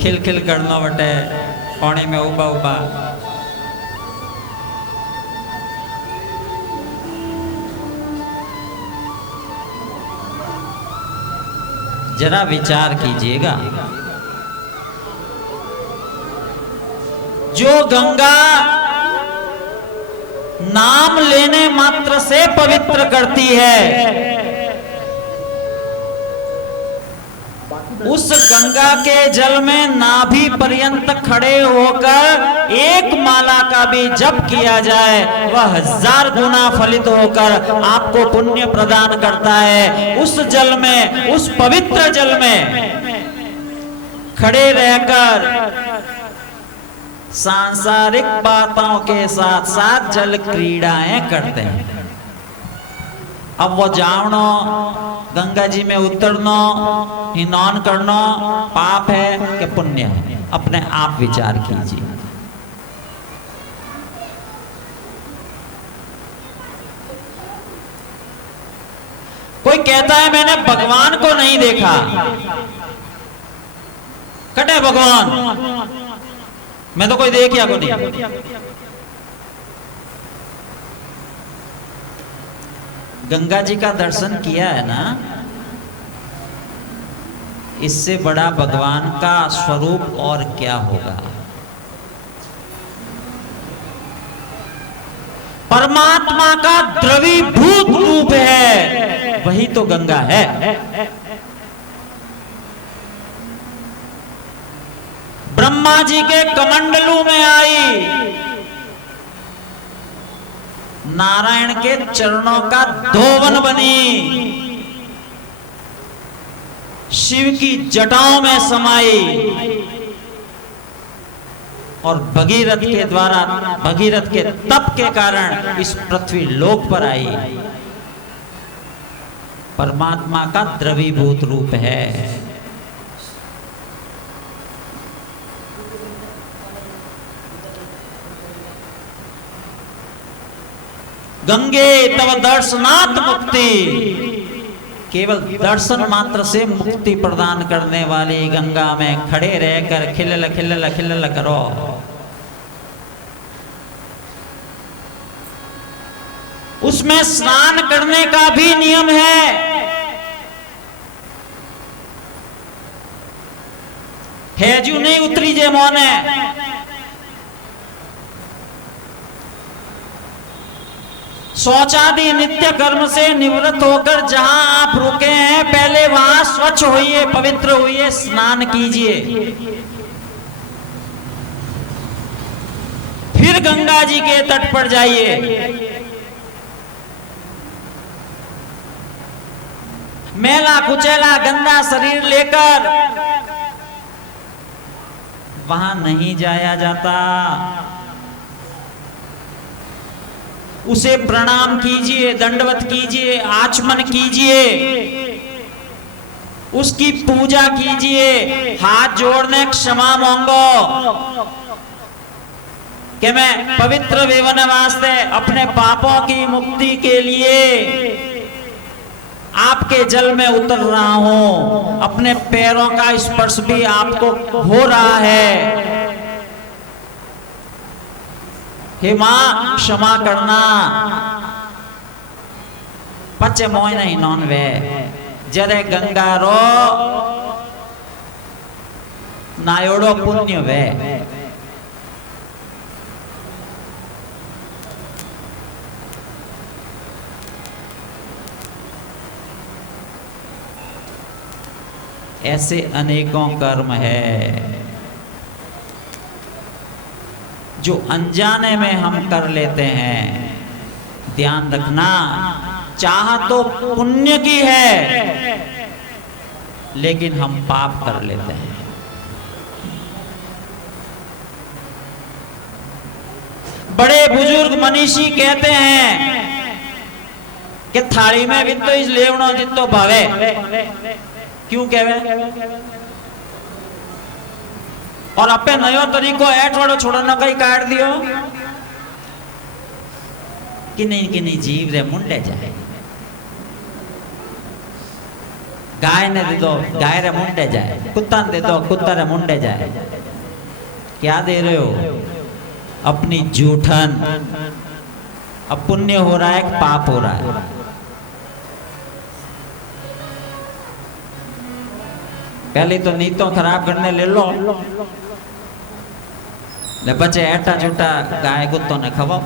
खिल खिल करना बटे पानी में उबा उबा। जरा विचार कीजिएगा, जो गंगा नाम लेने मात्र से पवित्र करती है, उस गंगा के जल में नाभि पर्यंत खड़े होकर एक माला का भी जप किया जाए, वह 1000 गुना फलित होकर आपको पुण्य प्रदान करता है। उस जल में, उस पवित्र जल में खड़े रहकर सांसारिक बातों के साथ साथ जल क्रीड़ाएं करते हैं। अब वो जावनो, गंगा जी में उतरनो, स्नान करना पाप है कि पुण्य है, अपने आप विचार कीजिए। कोई कहता है मैंने भगवान को नहीं देखा, कटे भगवान, मैं तो कोई देखिया को नहीं। गंगा जी का दर्शन किया है ना, इससे बड़ा भगवान का स्वरूप और क्या होगा। परमात्मा का द्रवीभूत रूप है, वही तो गंगा है। ब्रह्मा जी के कमंडलू में आई, नारायण के चरणों का धोवन बनी, शिव की जटाओं में समाई और भगीरथ के द्वारा, भगीरथ के तप के कारण इस पृथ्वी लोक पर आई। परमात्मा का द्रवीभूत रूप है। गंगे तव दर्शनात् मुक्ति, केवल दर्शन मात्र से मुक्ति प्रदान करने वाली गंगा में खड़े रहकर खिलल खिलल खिलल करो। उसमें स्नान करने का भी नियम है। हेजू नहीं उतरी जे मोने, शौचादि नित्य कर्म से निवृत्त होकर जहां आप रुके हैं, पहले वहां स्वच्छ होइए, पवित्र होइए, स्नान कीजिए, फिर गंगा जी के तट पर जाइए। मैला कुचैला गंदा शरीर लेकर वहां नहीं जाया जाता। उसे प्रणाम कीजिए, दंडवत कीजिए, आचमन कीजिए, उसकी पूजा कीजिए, हाथ जोड़ने क्षमा मांगो कि मैं पवित्र वेवन वास्ते अपने पापों की मुक्ति के लिए आपके जल में उतर रहा हूं, अपने पैरों का स्पर्श भी आपको हो रहा है, हे मां क्षमा करना। पचे मोय नहीं नॉन वे जरे गंगा रो नायोड़ो पुण्य वे। ऐसे अनेकों कर्म है जो अनजाने में हम कर लेते हैं। ध्यान रखना, चाह तो पुण्य की है लेकिन हम पाप कर लेते हैं। बड़े बुजुर्ग मनीषी कहते हैं कि थाली में भी तो इस लेवनो जितो भावे। क्यों कहवे? और अपे नयो तरीको ऐठ वालों छोड़ना कहीं काट दियो कि नहीं जीव रे मुंडे जाए। गाय ने दे दो गाय रे मुंडे जाए, कुत्ता ने दे दो कुत्ता रे मुंडे जाए। क्या दे रहे हो? अपनी जूठन। अब पुण्य हो रहा है, पाप हो रहा है। पहले तो नीतों खराब करने ले लो, ले बचे ऐटा झूठा गाय कुत्तों ने खवाओ।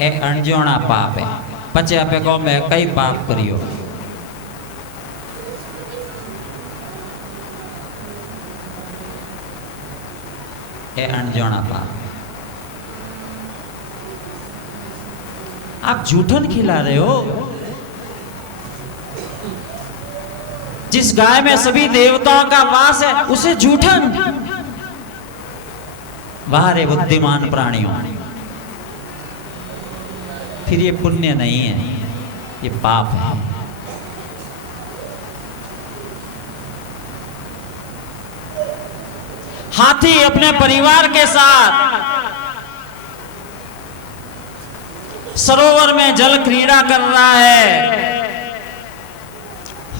ए अणजोड़ा पाप है। પછી આપે કહો મેં કઈ પાપ કર્યો? એ अनजाना पाप। आप जूठन खिला रहे हो। जिस गाय में सभी देवताओं का वास है उसे जूठन। वाह रे बुद्धिमान प्राणियों, फिर ये पुण्य नहीं है, ये पाप है। हाथी अपने परिवार के साथ सरोवर में जल क्रीड़ा कर रहा है,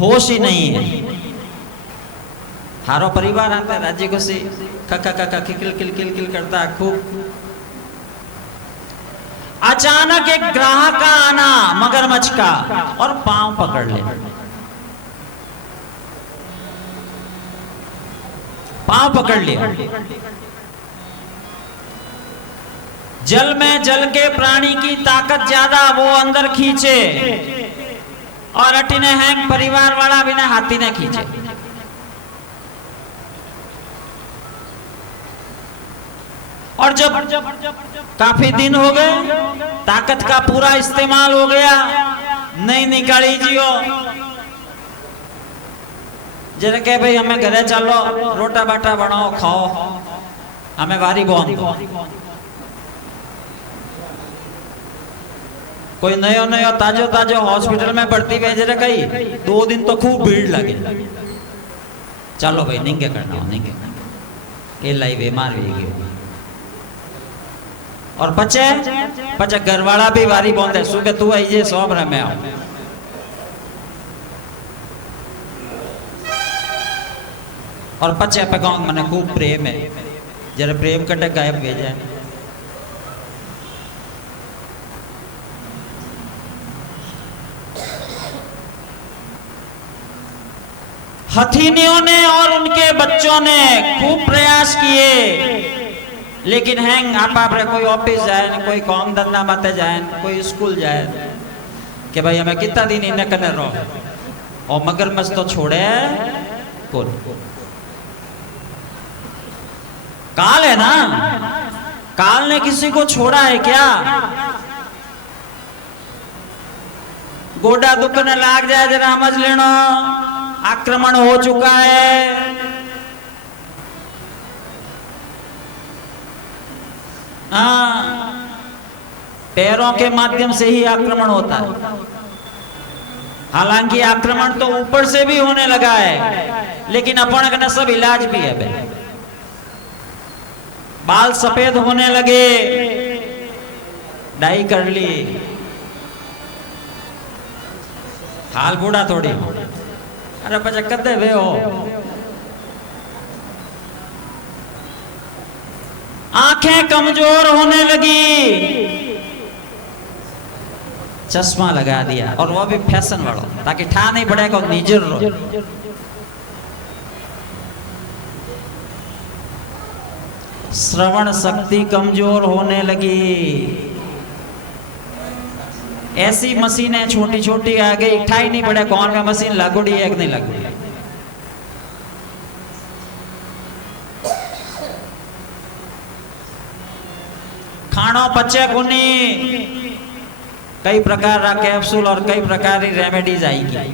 होश ही नहीं है। हारो परिवार आता है, राज्य को से खका खका किल किल किल किल करता है खूब। अचानक एक ग्राहक का आना मगरमच्छ का और पांव पकड़ ले, पांव पकड़ लिया। जल में जल के प्राणी की ताकत ज्यादा, वो अंदर खींचे और अटीने हैंग परिवार वाला बिना हाथी ने खींचे। और जब काफी दिन हो गए, ताकत का पूरा इस्तेमाल हो गया, नहीं निकाली जियो जरा के भाई हमें घरे चलो, रोटा बाटा बनाओ खाओ, हमें वारी बोन दो। कोई नयो नयो ताजो ताजो हॉस्पिटल में भर्ती भेजे रे, कई 2 दिन तो खूब भीड़ लगे। चलो भाई निंगे करना हो, निंगे ये लाई बीमार भी गई। और पचे पचे घरवाला भी वारी बोंदे, सुबह तू आई जे सोम रे मैं आऊं। और पचे पे कहूं मने खूब प्रेम है, जरा प्रेम कटे गायब हो जाए। हथीनियों ने और उनके बच्चों ने खूब प्रयास किए, लेकिन हैंग आप रे कोई ऑफिस जाए, कोई काम धंधा माते जाए, कोई स्कूल जाए कि भाई हमें कितना दिन इन्हें करने रहो। और मगरमच्छ तो छोड़े कौन? काल है ना, काल ने किसी को छोड़ा है क्या? गोडा दुखने लाग जाए जरा समझ लेना, आक्रमण हो चुका है। हाँ, पैरों के माध्यम से ही आक्रमण होता है। हालांकि आक्रमण तो ऊपर से भी होने लगा है, लेकिन अपन का सब इलाज भी है। बाल सफेद होने लगे, डाई कर ली, हाल बूढ़ा थोड़ी। अरे बच्चा कदे वे हो। आंखें कमजोर होने लगी, चश्मा लगा दिया, और वो भी फैशन वाला, ताकि ठा नहीं पड़ेगा निजर रो। श्रवण शक्ति कमजोर होने लगी। ऐसी मशीनें छोटी छोटी आ गई, ठाई नहीं पड़े कौन में मशीन लागूड़ी है कि नहीं लागूड़ी। खानो पचे कुनी, कई प्रकार का कैप्सूल और कई प्रकार की रेमेडीज आएगी।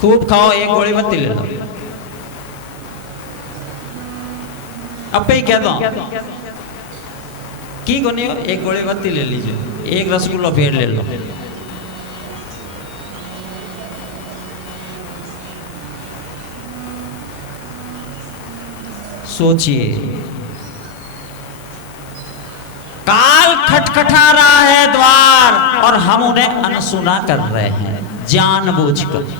खूब खाओ, एक गोली बत्ती ले लो। अब ही कह दो की को नहीं हो, एक गोली बत्ती ले लीजिए, एक रसगुल्ला फेर ले लो। सोचिए, काल खटखटा रहा है द्वार और हम उन्हें अनसुना कर रहे हैं जानबूझकर।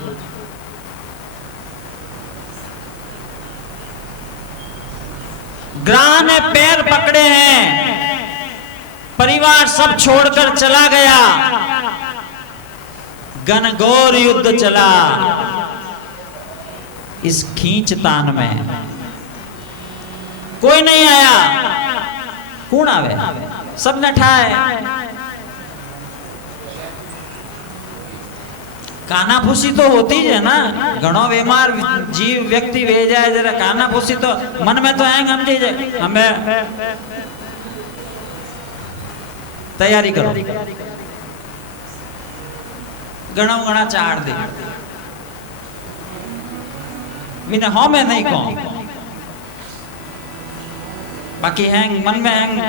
ग्राह ने पैर पकड़े हैं, परिवार सब छोड़कर चला गया, घनघोर युद्ध चला। इस खींचतान में कोई नहीं आया, कौन आवे, सबने ठाए। कानाफूसी तो होती है ना, घणो बीमार जीव व्यक्ति वे जाए जरा कानाफूसी तो मन में तो आएंगे हम जी जाए हमें तैयारी करो घणो घणा चाड़ दे बिना हो मैं नहीं कहूं बाकी हैंग मन में हैंग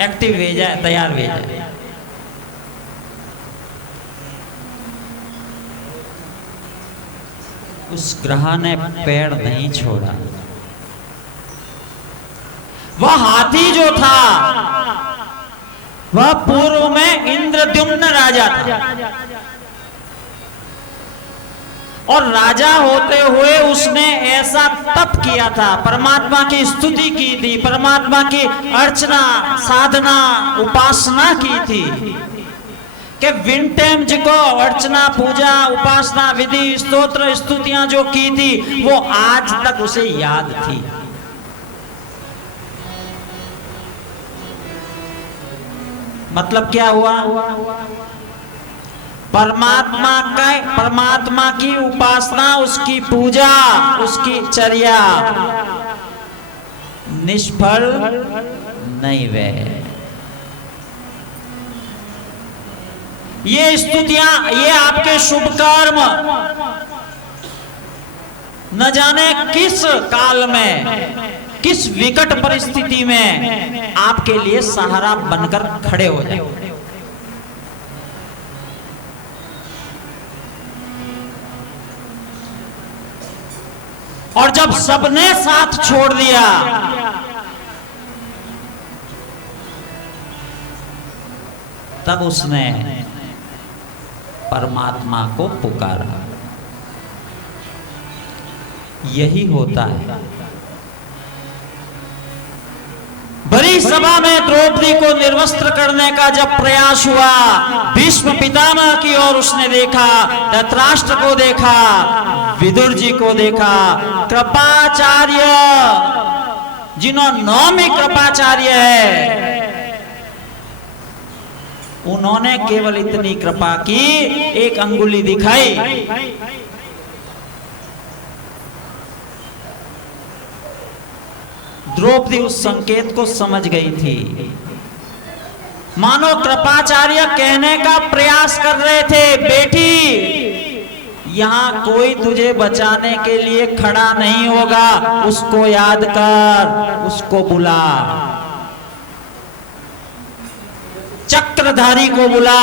एक्टिव वे जाए तैयार वे जाए। उस ग्रह ने पैर नहीं छोड़ा। वह हाथी जो था वह पूर्व में इंद्रद्युम्न राजा था और राजा होते हुए उसने ऐसा तप किया था, परमात्मा की स्तुति की थी, परमात्मा की अर्चना साधना उपासना की थी कि विंटेम जिको अर्चना पूजा उपासना विधि स्तोत्र स्तुतियां जो की थी वो आज तक उसे याद थी। मतलब क्या हुआ? परमात्मा की उपासना उसकी पूजा उसकी चर्या निष्फल नहीं वे। ये स्तुतियां ये आपके शुभ कर्म न जाने किस काल में किस विकट परिस्थिति में आपके लिए सहारा बनकर खड़े हो जाए। और जब सबने साथ छोड़ दिया तब उसने परमात्मा को पुकारा। यही होता है। बड़ी सभा में द्रौपदी को निर्वस्त्र करने का जब प्रयास हुआ, भीष्म पितामह की ओर उसने देखा, धृतराष्ट्र को देखा, विदुर जी को देखा, कृपाचार्य जिन्होंने नौमी कृपाचार्य है उन्होंने केवल इतनी कृपा की, एक अंगुली दिखाई। द्रौपदी उस संकेत को समझ गई थी। मानो कृपाचार्य कहने का प्रयास कर रहे थे, बेटी यहां कोई तुझे बचाने के लिए खड़ा नहीं होगा, उसको याद कर, उसको बुला, चक्रधारी को बुला।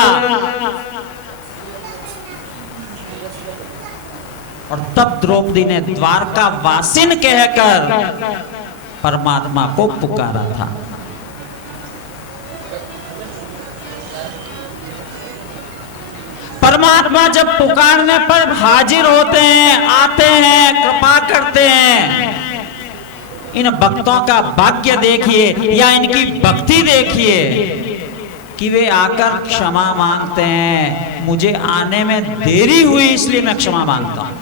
और तब द्रौपदी ने द्वारका वासिन कहकर परमात्मा को पुकारा था। परमात्मा जब पुकारने पर हाजिर होते हैं, आते हैं, कृपा करते हैं। इन भक्तों का भाग्य देखिए या इनकी भक्ति देखिए कि वे आकर क्षमा मांगते हैं। मुझे आने में देरी हुई इसलिए मैं क्षमा मांगता हूं।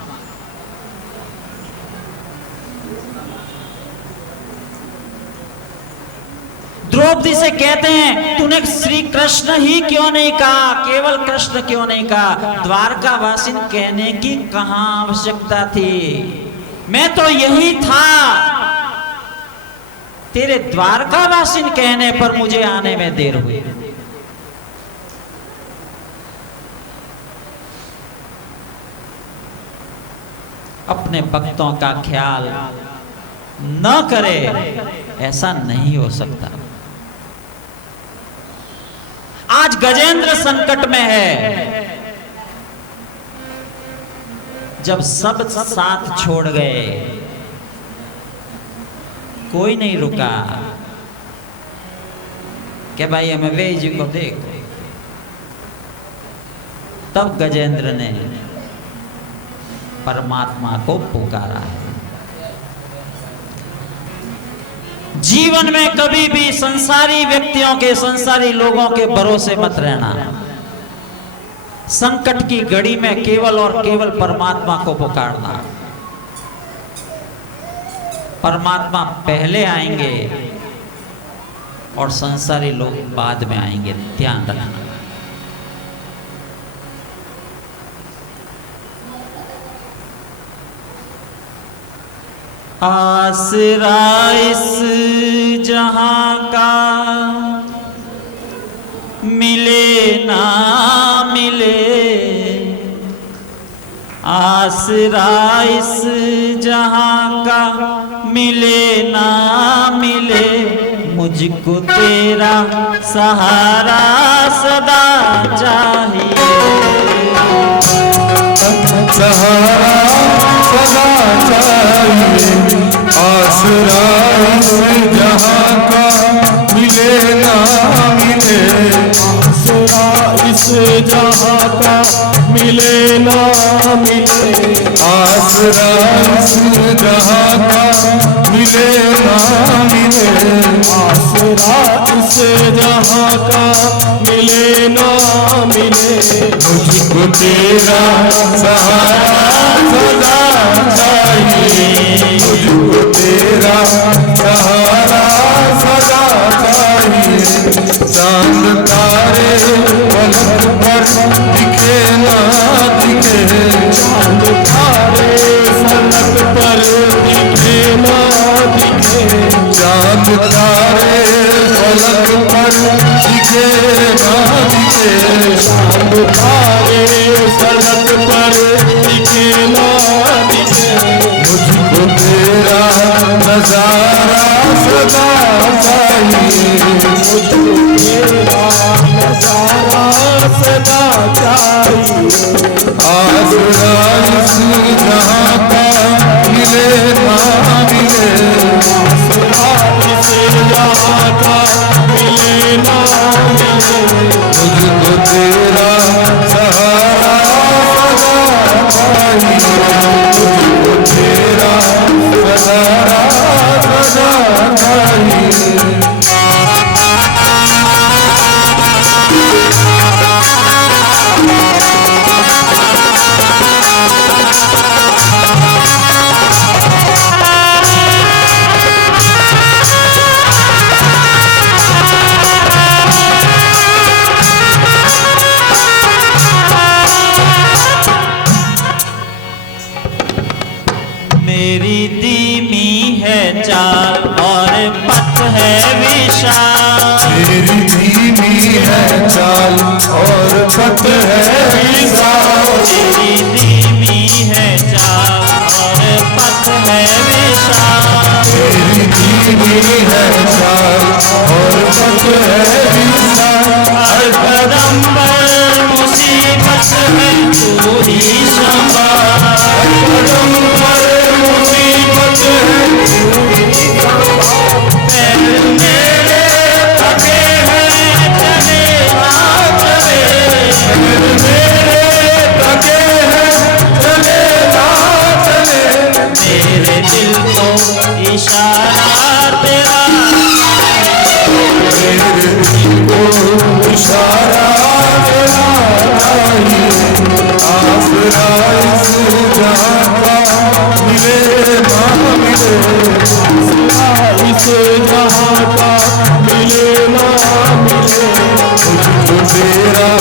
द्रौपदी से कहते हैं तूने श्री कृष्ण ही क्यों नहीं कहा, केवल कृष्ण क्यों नहीं कहा? द्वारका वासिन कहने की कहां आवश्यकता थी? मैं तो यही था। तेरे द्वारका वासिन कहने पर मुझे आने में देर हुई। अपने भक्तों का ख्याल न करे ऐसा नहीं हो सकता। आज गजेंद्र संकट में है। जब सब साथ छोड़ गए, कोई नहीं रुका कि भाई हमें वे जी को देखो। तब गजेंद्र ने परमात्मा को पुकारा है। जीवन में कभी भी संसारी व्यक्तियों के, संसारी लोगों के भरोसे मत रहना। संकट की घड़ी में केवल और केवल परमात्मा को पुकारना। परमात्मा पहले आएंगे और संसारी लोग बाद में आएंगे, ध्यान रखना। आसरा इस जहां का मिले ना मिले, आसरा इस जहां का मिले ना मिले, मुझको तेरा सहारा सदा चाहिए। सहारा सदा चाहिए, आसरा इस जहां का मिले ना मिले, आसरा इस जहां का मिले ना मिले, आसरा इस जहां का मिले ना मिले, आसरा इस जहां का मिले ना मिले, मुझको तेरा सहारा सदा चाहिए, मुझको तेरा सहारा सदा चाहिए। चांद तारे पलक पर दिखे ना दिखे, चांद तारे फलक पर दिखे ना दिखे, चांद तारे पलक पर दिखे ना दिखे, चांद तारे फलक पर दिखे ना दिखे, मुझको तेरा नजारा सदा चाहिए, मुझको तेरा नजारा सदा चाहिए। आसरा इस जहां का मिले ना मिले, आसरा इस जहां का मिले ना मिले, मुझको तेरा सहारा सदा चाहिए, मुझको तेरा सहारा सदा चाहिए। मेरी धीमी है चाल और पथ है विशाल, मेरी धीमी है चाल और पथ है विशाल, मेरी धीमी है चाल और पथ है विशाल, मेरी धीमी है चाल और पथ है विशाल, हर कदम पर मुसीबत है तू ही संभाल, कदम पर मुसीबत है पैर मेरे थके हैं चले ना चले, मेरे थके हैं चले ना चले, मेरे दिल को इशारा तेरा, मेरे दिल को इशारा देना चाहिए, आसरा इस जहां का मिले ना मिले, आसरा इस जहां का मिले ना मिले, मुझको तेरा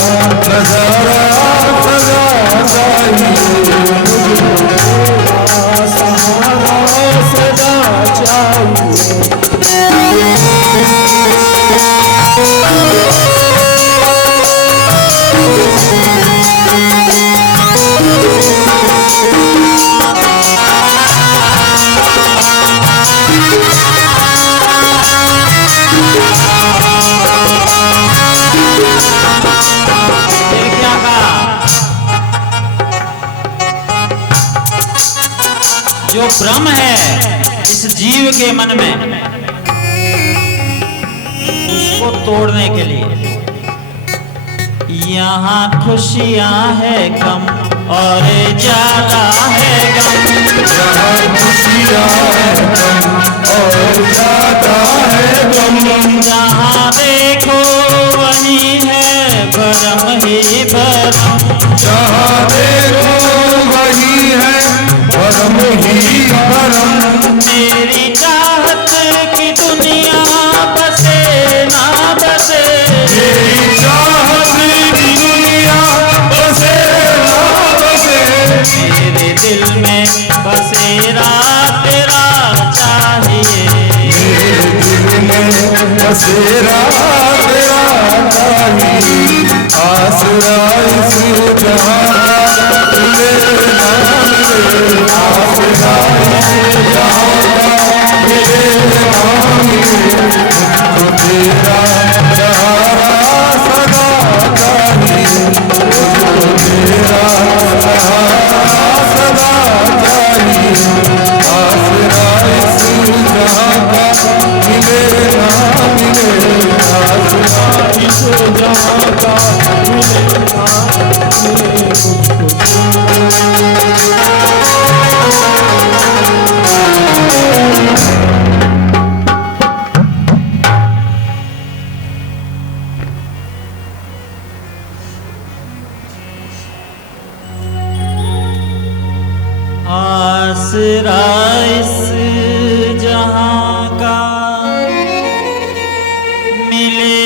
नजारा सदा चाहिए, सहारा सदा चाहिए। फिर क्या कहा? जो भ्रम है इस जीव के मन में, उसको तोड़ने के लिए यहाँ खुशियाँ है कम और ज्यादा है गम, जहाँ खुशियाँ है कम और ज्यादा है गम, जहाँ देखो वही है भरम ही भरम, जहाँ देखो वही है भरम ही भरम, मेरी चाहत की दुनिया बसे ना बसे, मेरी चाहत की दुनिया बसे ना बसे, मेरे दिल में बसेरा तेरा बसेरा तेरा चाहिए आसरा इस जहां का मिले ना मिले आसरा इस जहां का मिले ना मिले मुझको तेरा सहारा सदा चाहिए मुझको तेरा सहारा सदा चाहिए आसरा इस जहां का मिले ना मिले आसरा इस जहां का मिले ना मिले मुझको आसरा इस जहां का मिले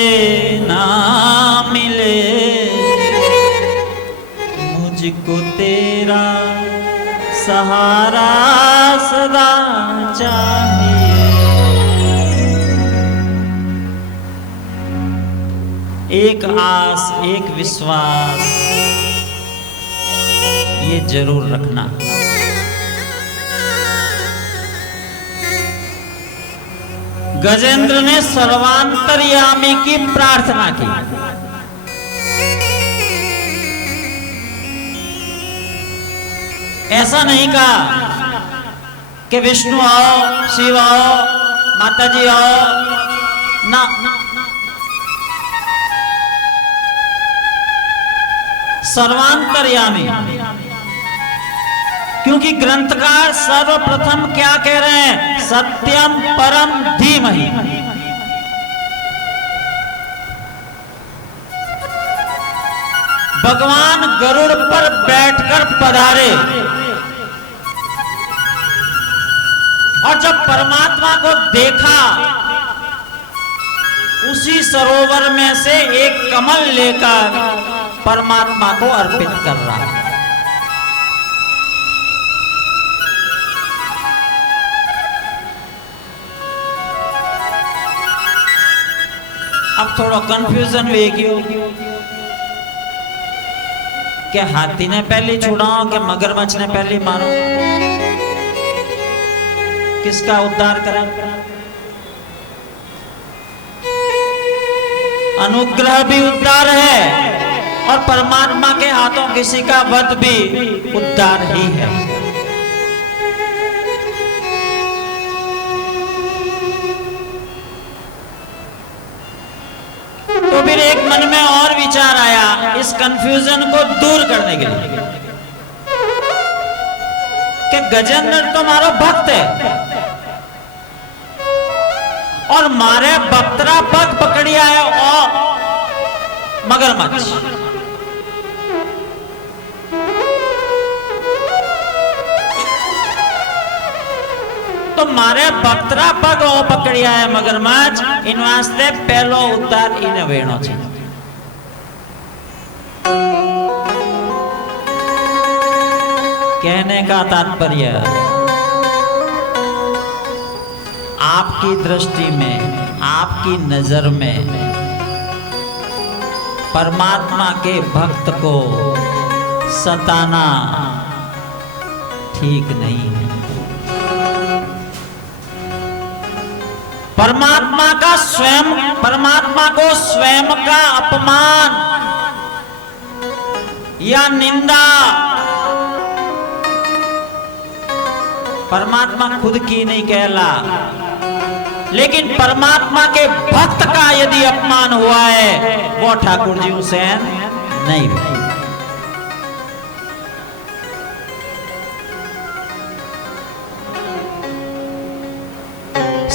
ना मिले मुझको तेरा सहारा सदा चाहिए। एक आस एक विश्वास ये जरूर रखना, गजेंद्र ने सर्वांतर्यामी की प्रार्थना की। ऐसा नहीं कहा कि विष्णु आओ, शिव आओ, माता जी आओ, ना, सर्वांतर्यामी। क्योंकि ग्रंथकार सर्वप्रथम क्या कह रहे हैं? सत्यम परम धीमहि। भगवान गरुड़ पर बैठकर पधारे और जब परमात्मा को देखा, उसी सरोवर में से एक कमल लेकर परमात्मा को अर्पित कर रहा है। अब थोड़ा कंफ्यूजन भी क्यों कि हाथी ने पहले छुड़ाओ कि मगरमच्छ ने पहले मारो, किसका उद्धार करें? अनुग्रह भी उद्धार है और परमात्मा के हाथों किसी का वध भी उद्धार ही है। तो फिर एक मन में और विचार आया इस कंफ्यूजन को दूर करने के लिए कि गजेंद्र तो मारो भक्त है और मारे बक्तरा पग पकड़ी आया और मगरमच्छ। तो मारे बक्तरा पग ओ पकड़ी आया मगरमच्छ, इन वास्ते पहलो उद्धार इन वेणो छे। कहने का तात्पर्य, आपकी दृष्टि में, आपकी नजर में परमात्मा के भक्त को सताना ठीक नहीं है। परमात्मा को स्वयं का अपमान या निंदा परमात्मा खुद की नहीं कहला, लेकिन परमात्मा के भक्त का यदि अपमान हुआ है वो ठाकुर जी हुसैन नहीं हुआ।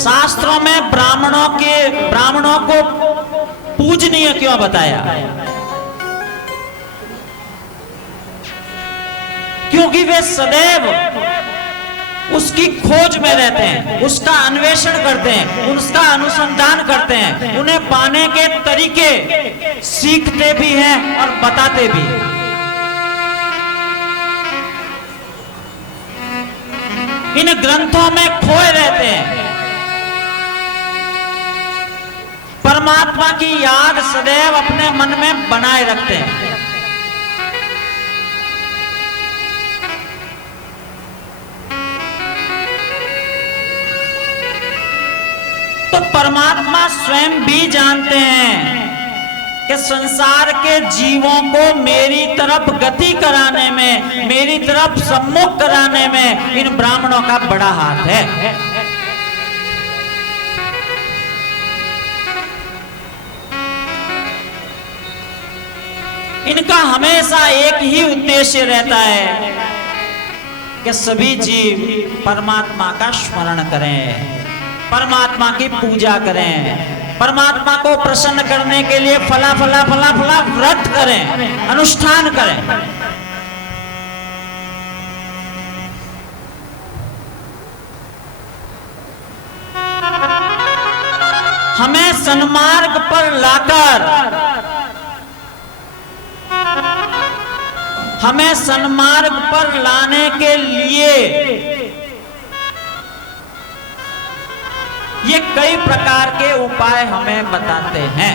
शास्त्रों में ब्राह्मणों को पूजनीय क्यों बताया? क्योंकि वे सदैव उसकी खोज में रहते हैं, उसका अन्वेषण करते हैं, उसका अनुसंधान करते हैं, उन्हें पाने के तरीके सीखते भी हैं और बताते भी। इन ग्रंथों में खोए रहते हैं। परमात्मा की याद सदैव अपने मन में बनाए रखते हैं। तो परमात्मा स्वयं भी जानते हैं कि संसार के जीवों को मेरी तरफ गति कराने में, मेरी तरफ सम्मुख कराने में इन ब्राह्मणों का बड़ा हाथ है। इनका हमेशा एक ही उद्देश्य रहता है कि सभी जीव परमात्मा का स्मरण करें, परमात्मा की पूजा करें, परमात्मा को प्रसन्न करने के लिए फला फला फला फला व्रत करें, अनुष्ठान करें। हमें सन्मार्ग पर लाकर, हमें सन्मार्ग पर लाने के लिए ये कई प्रकार के उपाय हमें बताते हैं।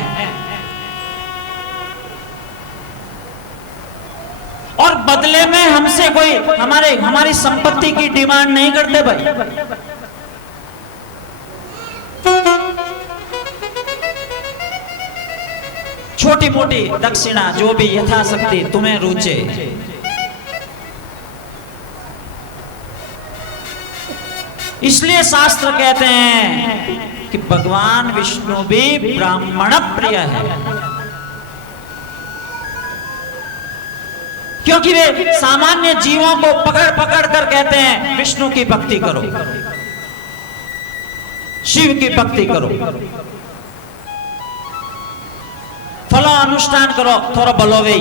और बदले में हमसे कोई हमारी संपत्ति की डिमांड नहीं करते भाई। छोटी मोटी दक्षिणा जो भी यथाशक्ति तुम्हें रुचे। इसलिए शास्त्र कहते हैं कि भगवान विष्णु भी ब्राह्मण प्रिय है, क्योंकि वे सामान्य जीवों को पकड़ पकड़ कर कहते हैं विष्णु की भक्ति करो, शिव की भक्ति करो, फला अनुष्ठान करो, थोड़ा बलोवे।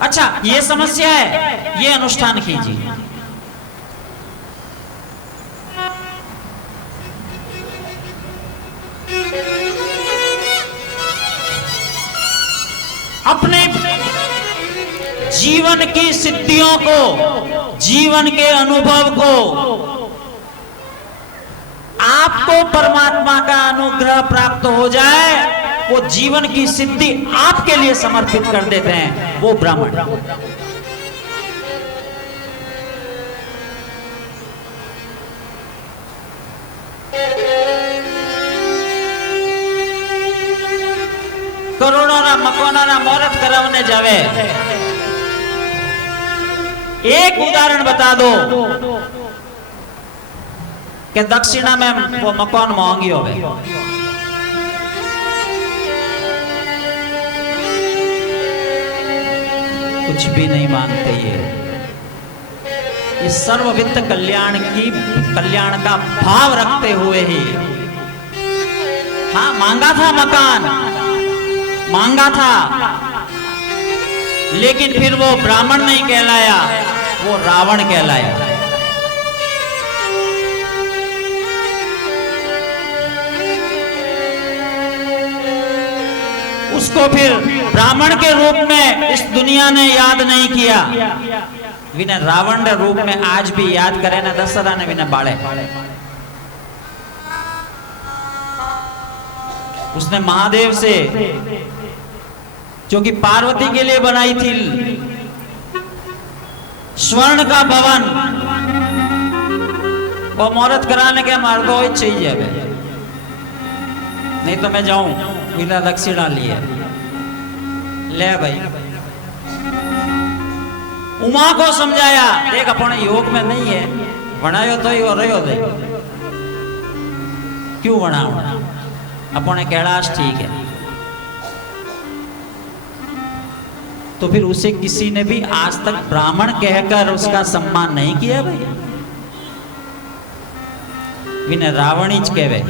अच्छा ये समस्या है, ये अनुष्ठान कीजिए। अपने जीवन की सिद्धियों को, जीवन के अनुभव को आपको परमात्मा का अनुग्रह प्राप्त हो जाए, वो जीवन की सिद्धि आपके लिए समर्पित कर देते हैं, वो ब्राह्मण। करोड़ों मकानों मुहूर्त कराने जावे, एक उदाहरण बता दो कि दक्षिणा में वो मकान महंगी होवे। कुछ भी नहीं मांगते ये सर्ववित्त कल्याण का भाव रखते हुए ही। हाँ मांगा था मकान, मांगा था, लेकिन फिर वो ब्राह्मण नहीं कहलाया, वो रावण कहलाया। उसको फिर ब्राह्मण के रूप में इस दुनिया ने याद नहीं किया, विने रावण के रूप में आज भी याद करे ना दशहरा ने विने बाड़े। उसने महादेव से, जो कि पार्वती के लिए बनाई थी स्वर्ण का भवन, वो मुहूर्त कराने के मार दो ही चाहिए अब, नहीं तो मैं जाऊं बिना दक्षिणा लिए। ले भाई, उमा को समझाया, देख अपने योग में नहीं है, बनायो तो ही हो रही हो दे, क्यों बनाओ, अपने कैलाश ठीक है। तो फिर उसे किसी ने भी आज तक ब्राह्मण कहकर उसका सम्मान नहीं किया भाई, विने रावण ही कहवे।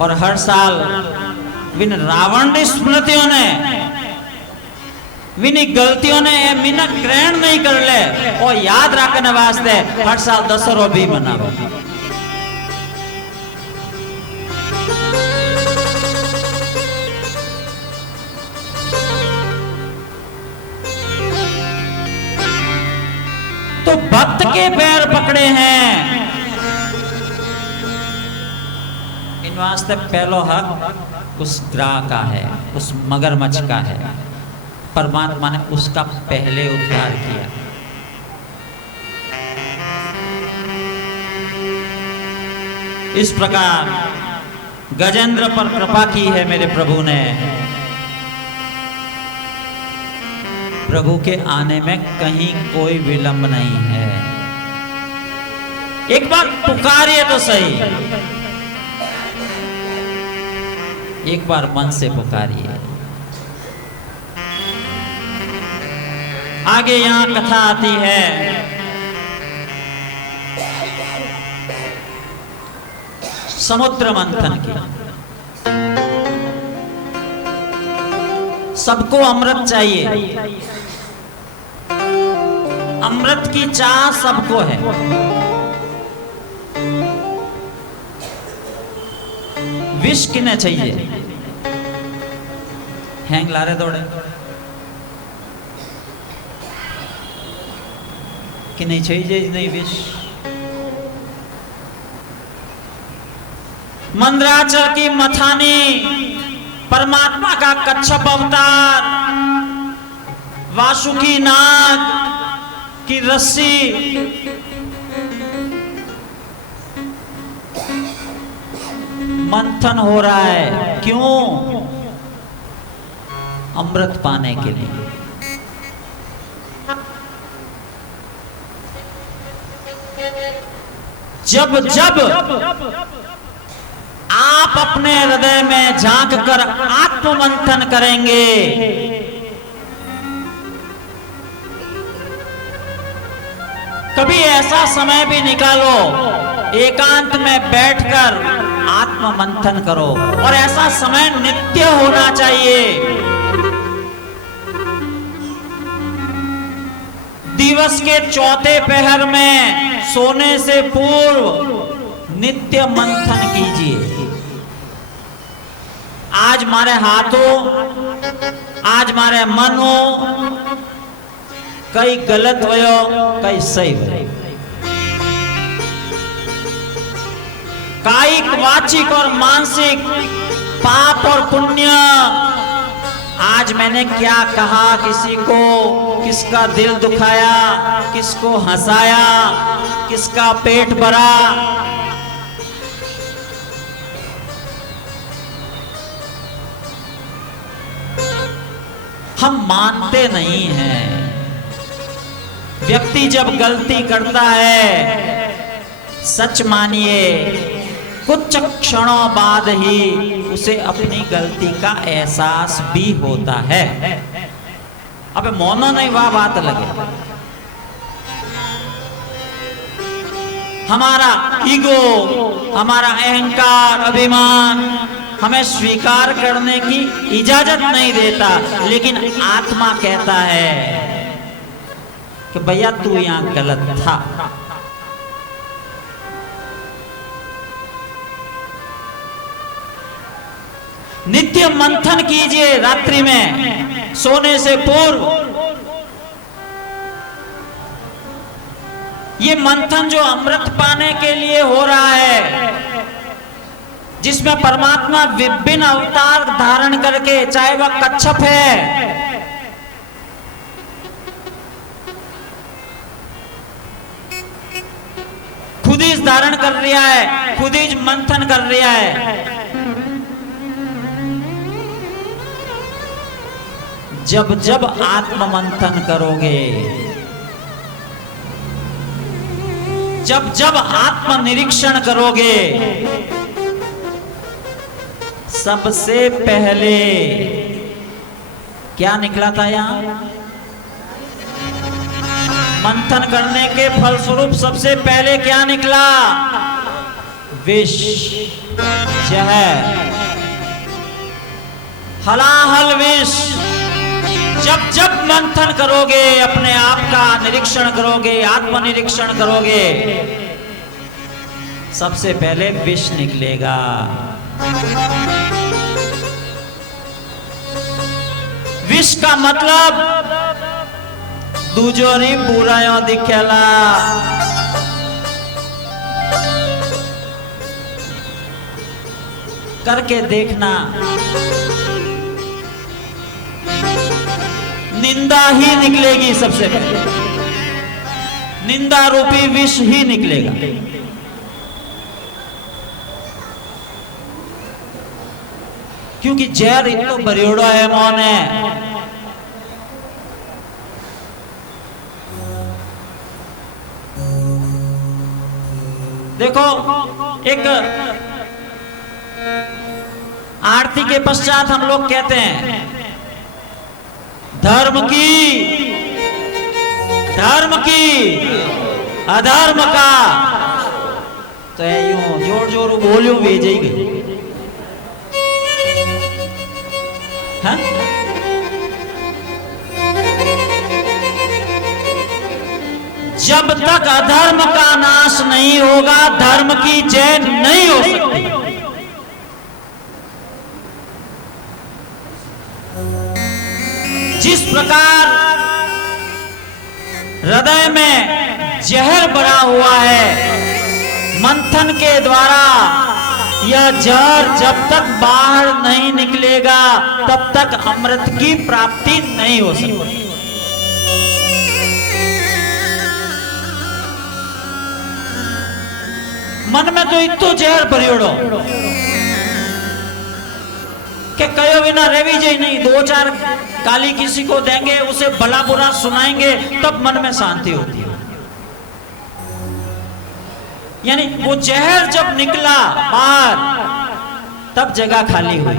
और हर साल विन रावण की स्मृतियों ने, विनी गलतियों ने मीना ग्रहण नहीं कर ले और याद रखने वास्ते हर साल दशहरा भी मनावे। तो भक्त के पैर पकड़े हैं, इन वास्ते पहलो हक उस ग्राह का है, उस मगरमच्छ का है। परमात्मा ने उसका पहले उद्धार किया। इस प्रकार गजेंद्र पर कृपा की है मेरे प्रभु ने। प्रभु के आने में कहीं कोई विलंब नहीं है। एक बार पुकारिए तो सही, एक बार मन से पुकारिए। आगे यहां कथा आती है, समुद्र मंथन की। सबको अमृत चाहिए, अमृत की चाह सबको है। विष किन्हें चाहिए? हैंग लारे दौड़े कि नहीं चाहिए नहीं विष। मंदराचल की मथानी, परमात्मा का कच्छप अवतार, वासुकी नाग की रस्सी, मंथन हो रहा है। क्यों? अमृत पाने के लिए। जब जब आप अपने हृदय में झांक कर आत्ममंथन करेंगे, कभी ऐसा समय भी निकालो, एकांत में बैठकर आत्ममंथन करो। और ऐसा समय नित्य होना चाहिए। दिवस के चौथे पहर में सोने से पूर्व नित्य मंथन कीजिए। आज मारे हाथों, आज मारे मनो, कई गलत भयो, कई सही भयो। कायिक, वाचिक और मानसिक, पाप और पुण्य। आज मैंने क्या कहा किसी को, किसका दिल दुखाया, किसको हंसाया, किसका पेट भरा। हम मानते नहीं हैं। व्यक्ति जब गलती करता है, सच मानिए कुछ क्षणों बाद ही उसे अपनी गलती का एहसास भी होता है। अबे मोनो नहीं, वह बात लगे। हमारा ईगो, हमारा अहंकार, अभिमान हमें स्वीकार करने की इजाजत नहीं देता। लेकिन आत्मा कहता है कि भैया तू यहां गलत था। नित्य मंथन कीजिए रात्रि में सोने से पूर्व। ये मंथन जो अमृत पाने के लिए हो रहा है, जिसमें परमात्मा विभिन्न अवतार धारण करके, चाहे वह कच्छप है, खुद ही धारण कर लिया है, खुद ही मंथन कर लिया है। जब जब आत्म मंथन करोगे, जब जब आत्म निरीक्षण करोगे, सबसे पहले क्या निकला था यहां? मंथन करने के फलस्वरूप सबसे पहले क्या निकला? विष, जहर, हलाहल विष। जब जब मंथन करोगे, अपने आप का निरीक्षण करोगे, आत्मनिरीक्षण करोगे, सबसे पहले विष निकलेगा। विष का मतलब दूजोरी बुरायो दिखेला। करके देखना, निंदा ही निकलेगी। सबसे पहले निंदा रूपी विष ही निकलेगा। क्योंकि जहर इतो बरियोड़ा है मौन है। देखो, एक आरती के पश्चात हम लोग कहते हैं धर्म की अधर्म का, तो यूं जोर जोर बोलियो भेजे गए। हाँ? जब तक अधर्म का नाश नहीं होगा, धर्म की जय नहीं हो सकती। जिस प्रकार हृदय में जहर भरा हुआ है, मंथन के द्वारा यह जहर जब तक बाहर नहीं निकलेगा तब तक अमृत की प्राप्ति नहीं हो सकती। मन में तो इतो जहर भरियोड़ो कि कयो बिना रवि जी नहीं, दो चार गाली किसी को देंगे, उसे भला बुरा सुनाएंगे, तब मन में शांति होती है। यानी वो जहर जब निकला बाहर, तब जगह खाली हुई।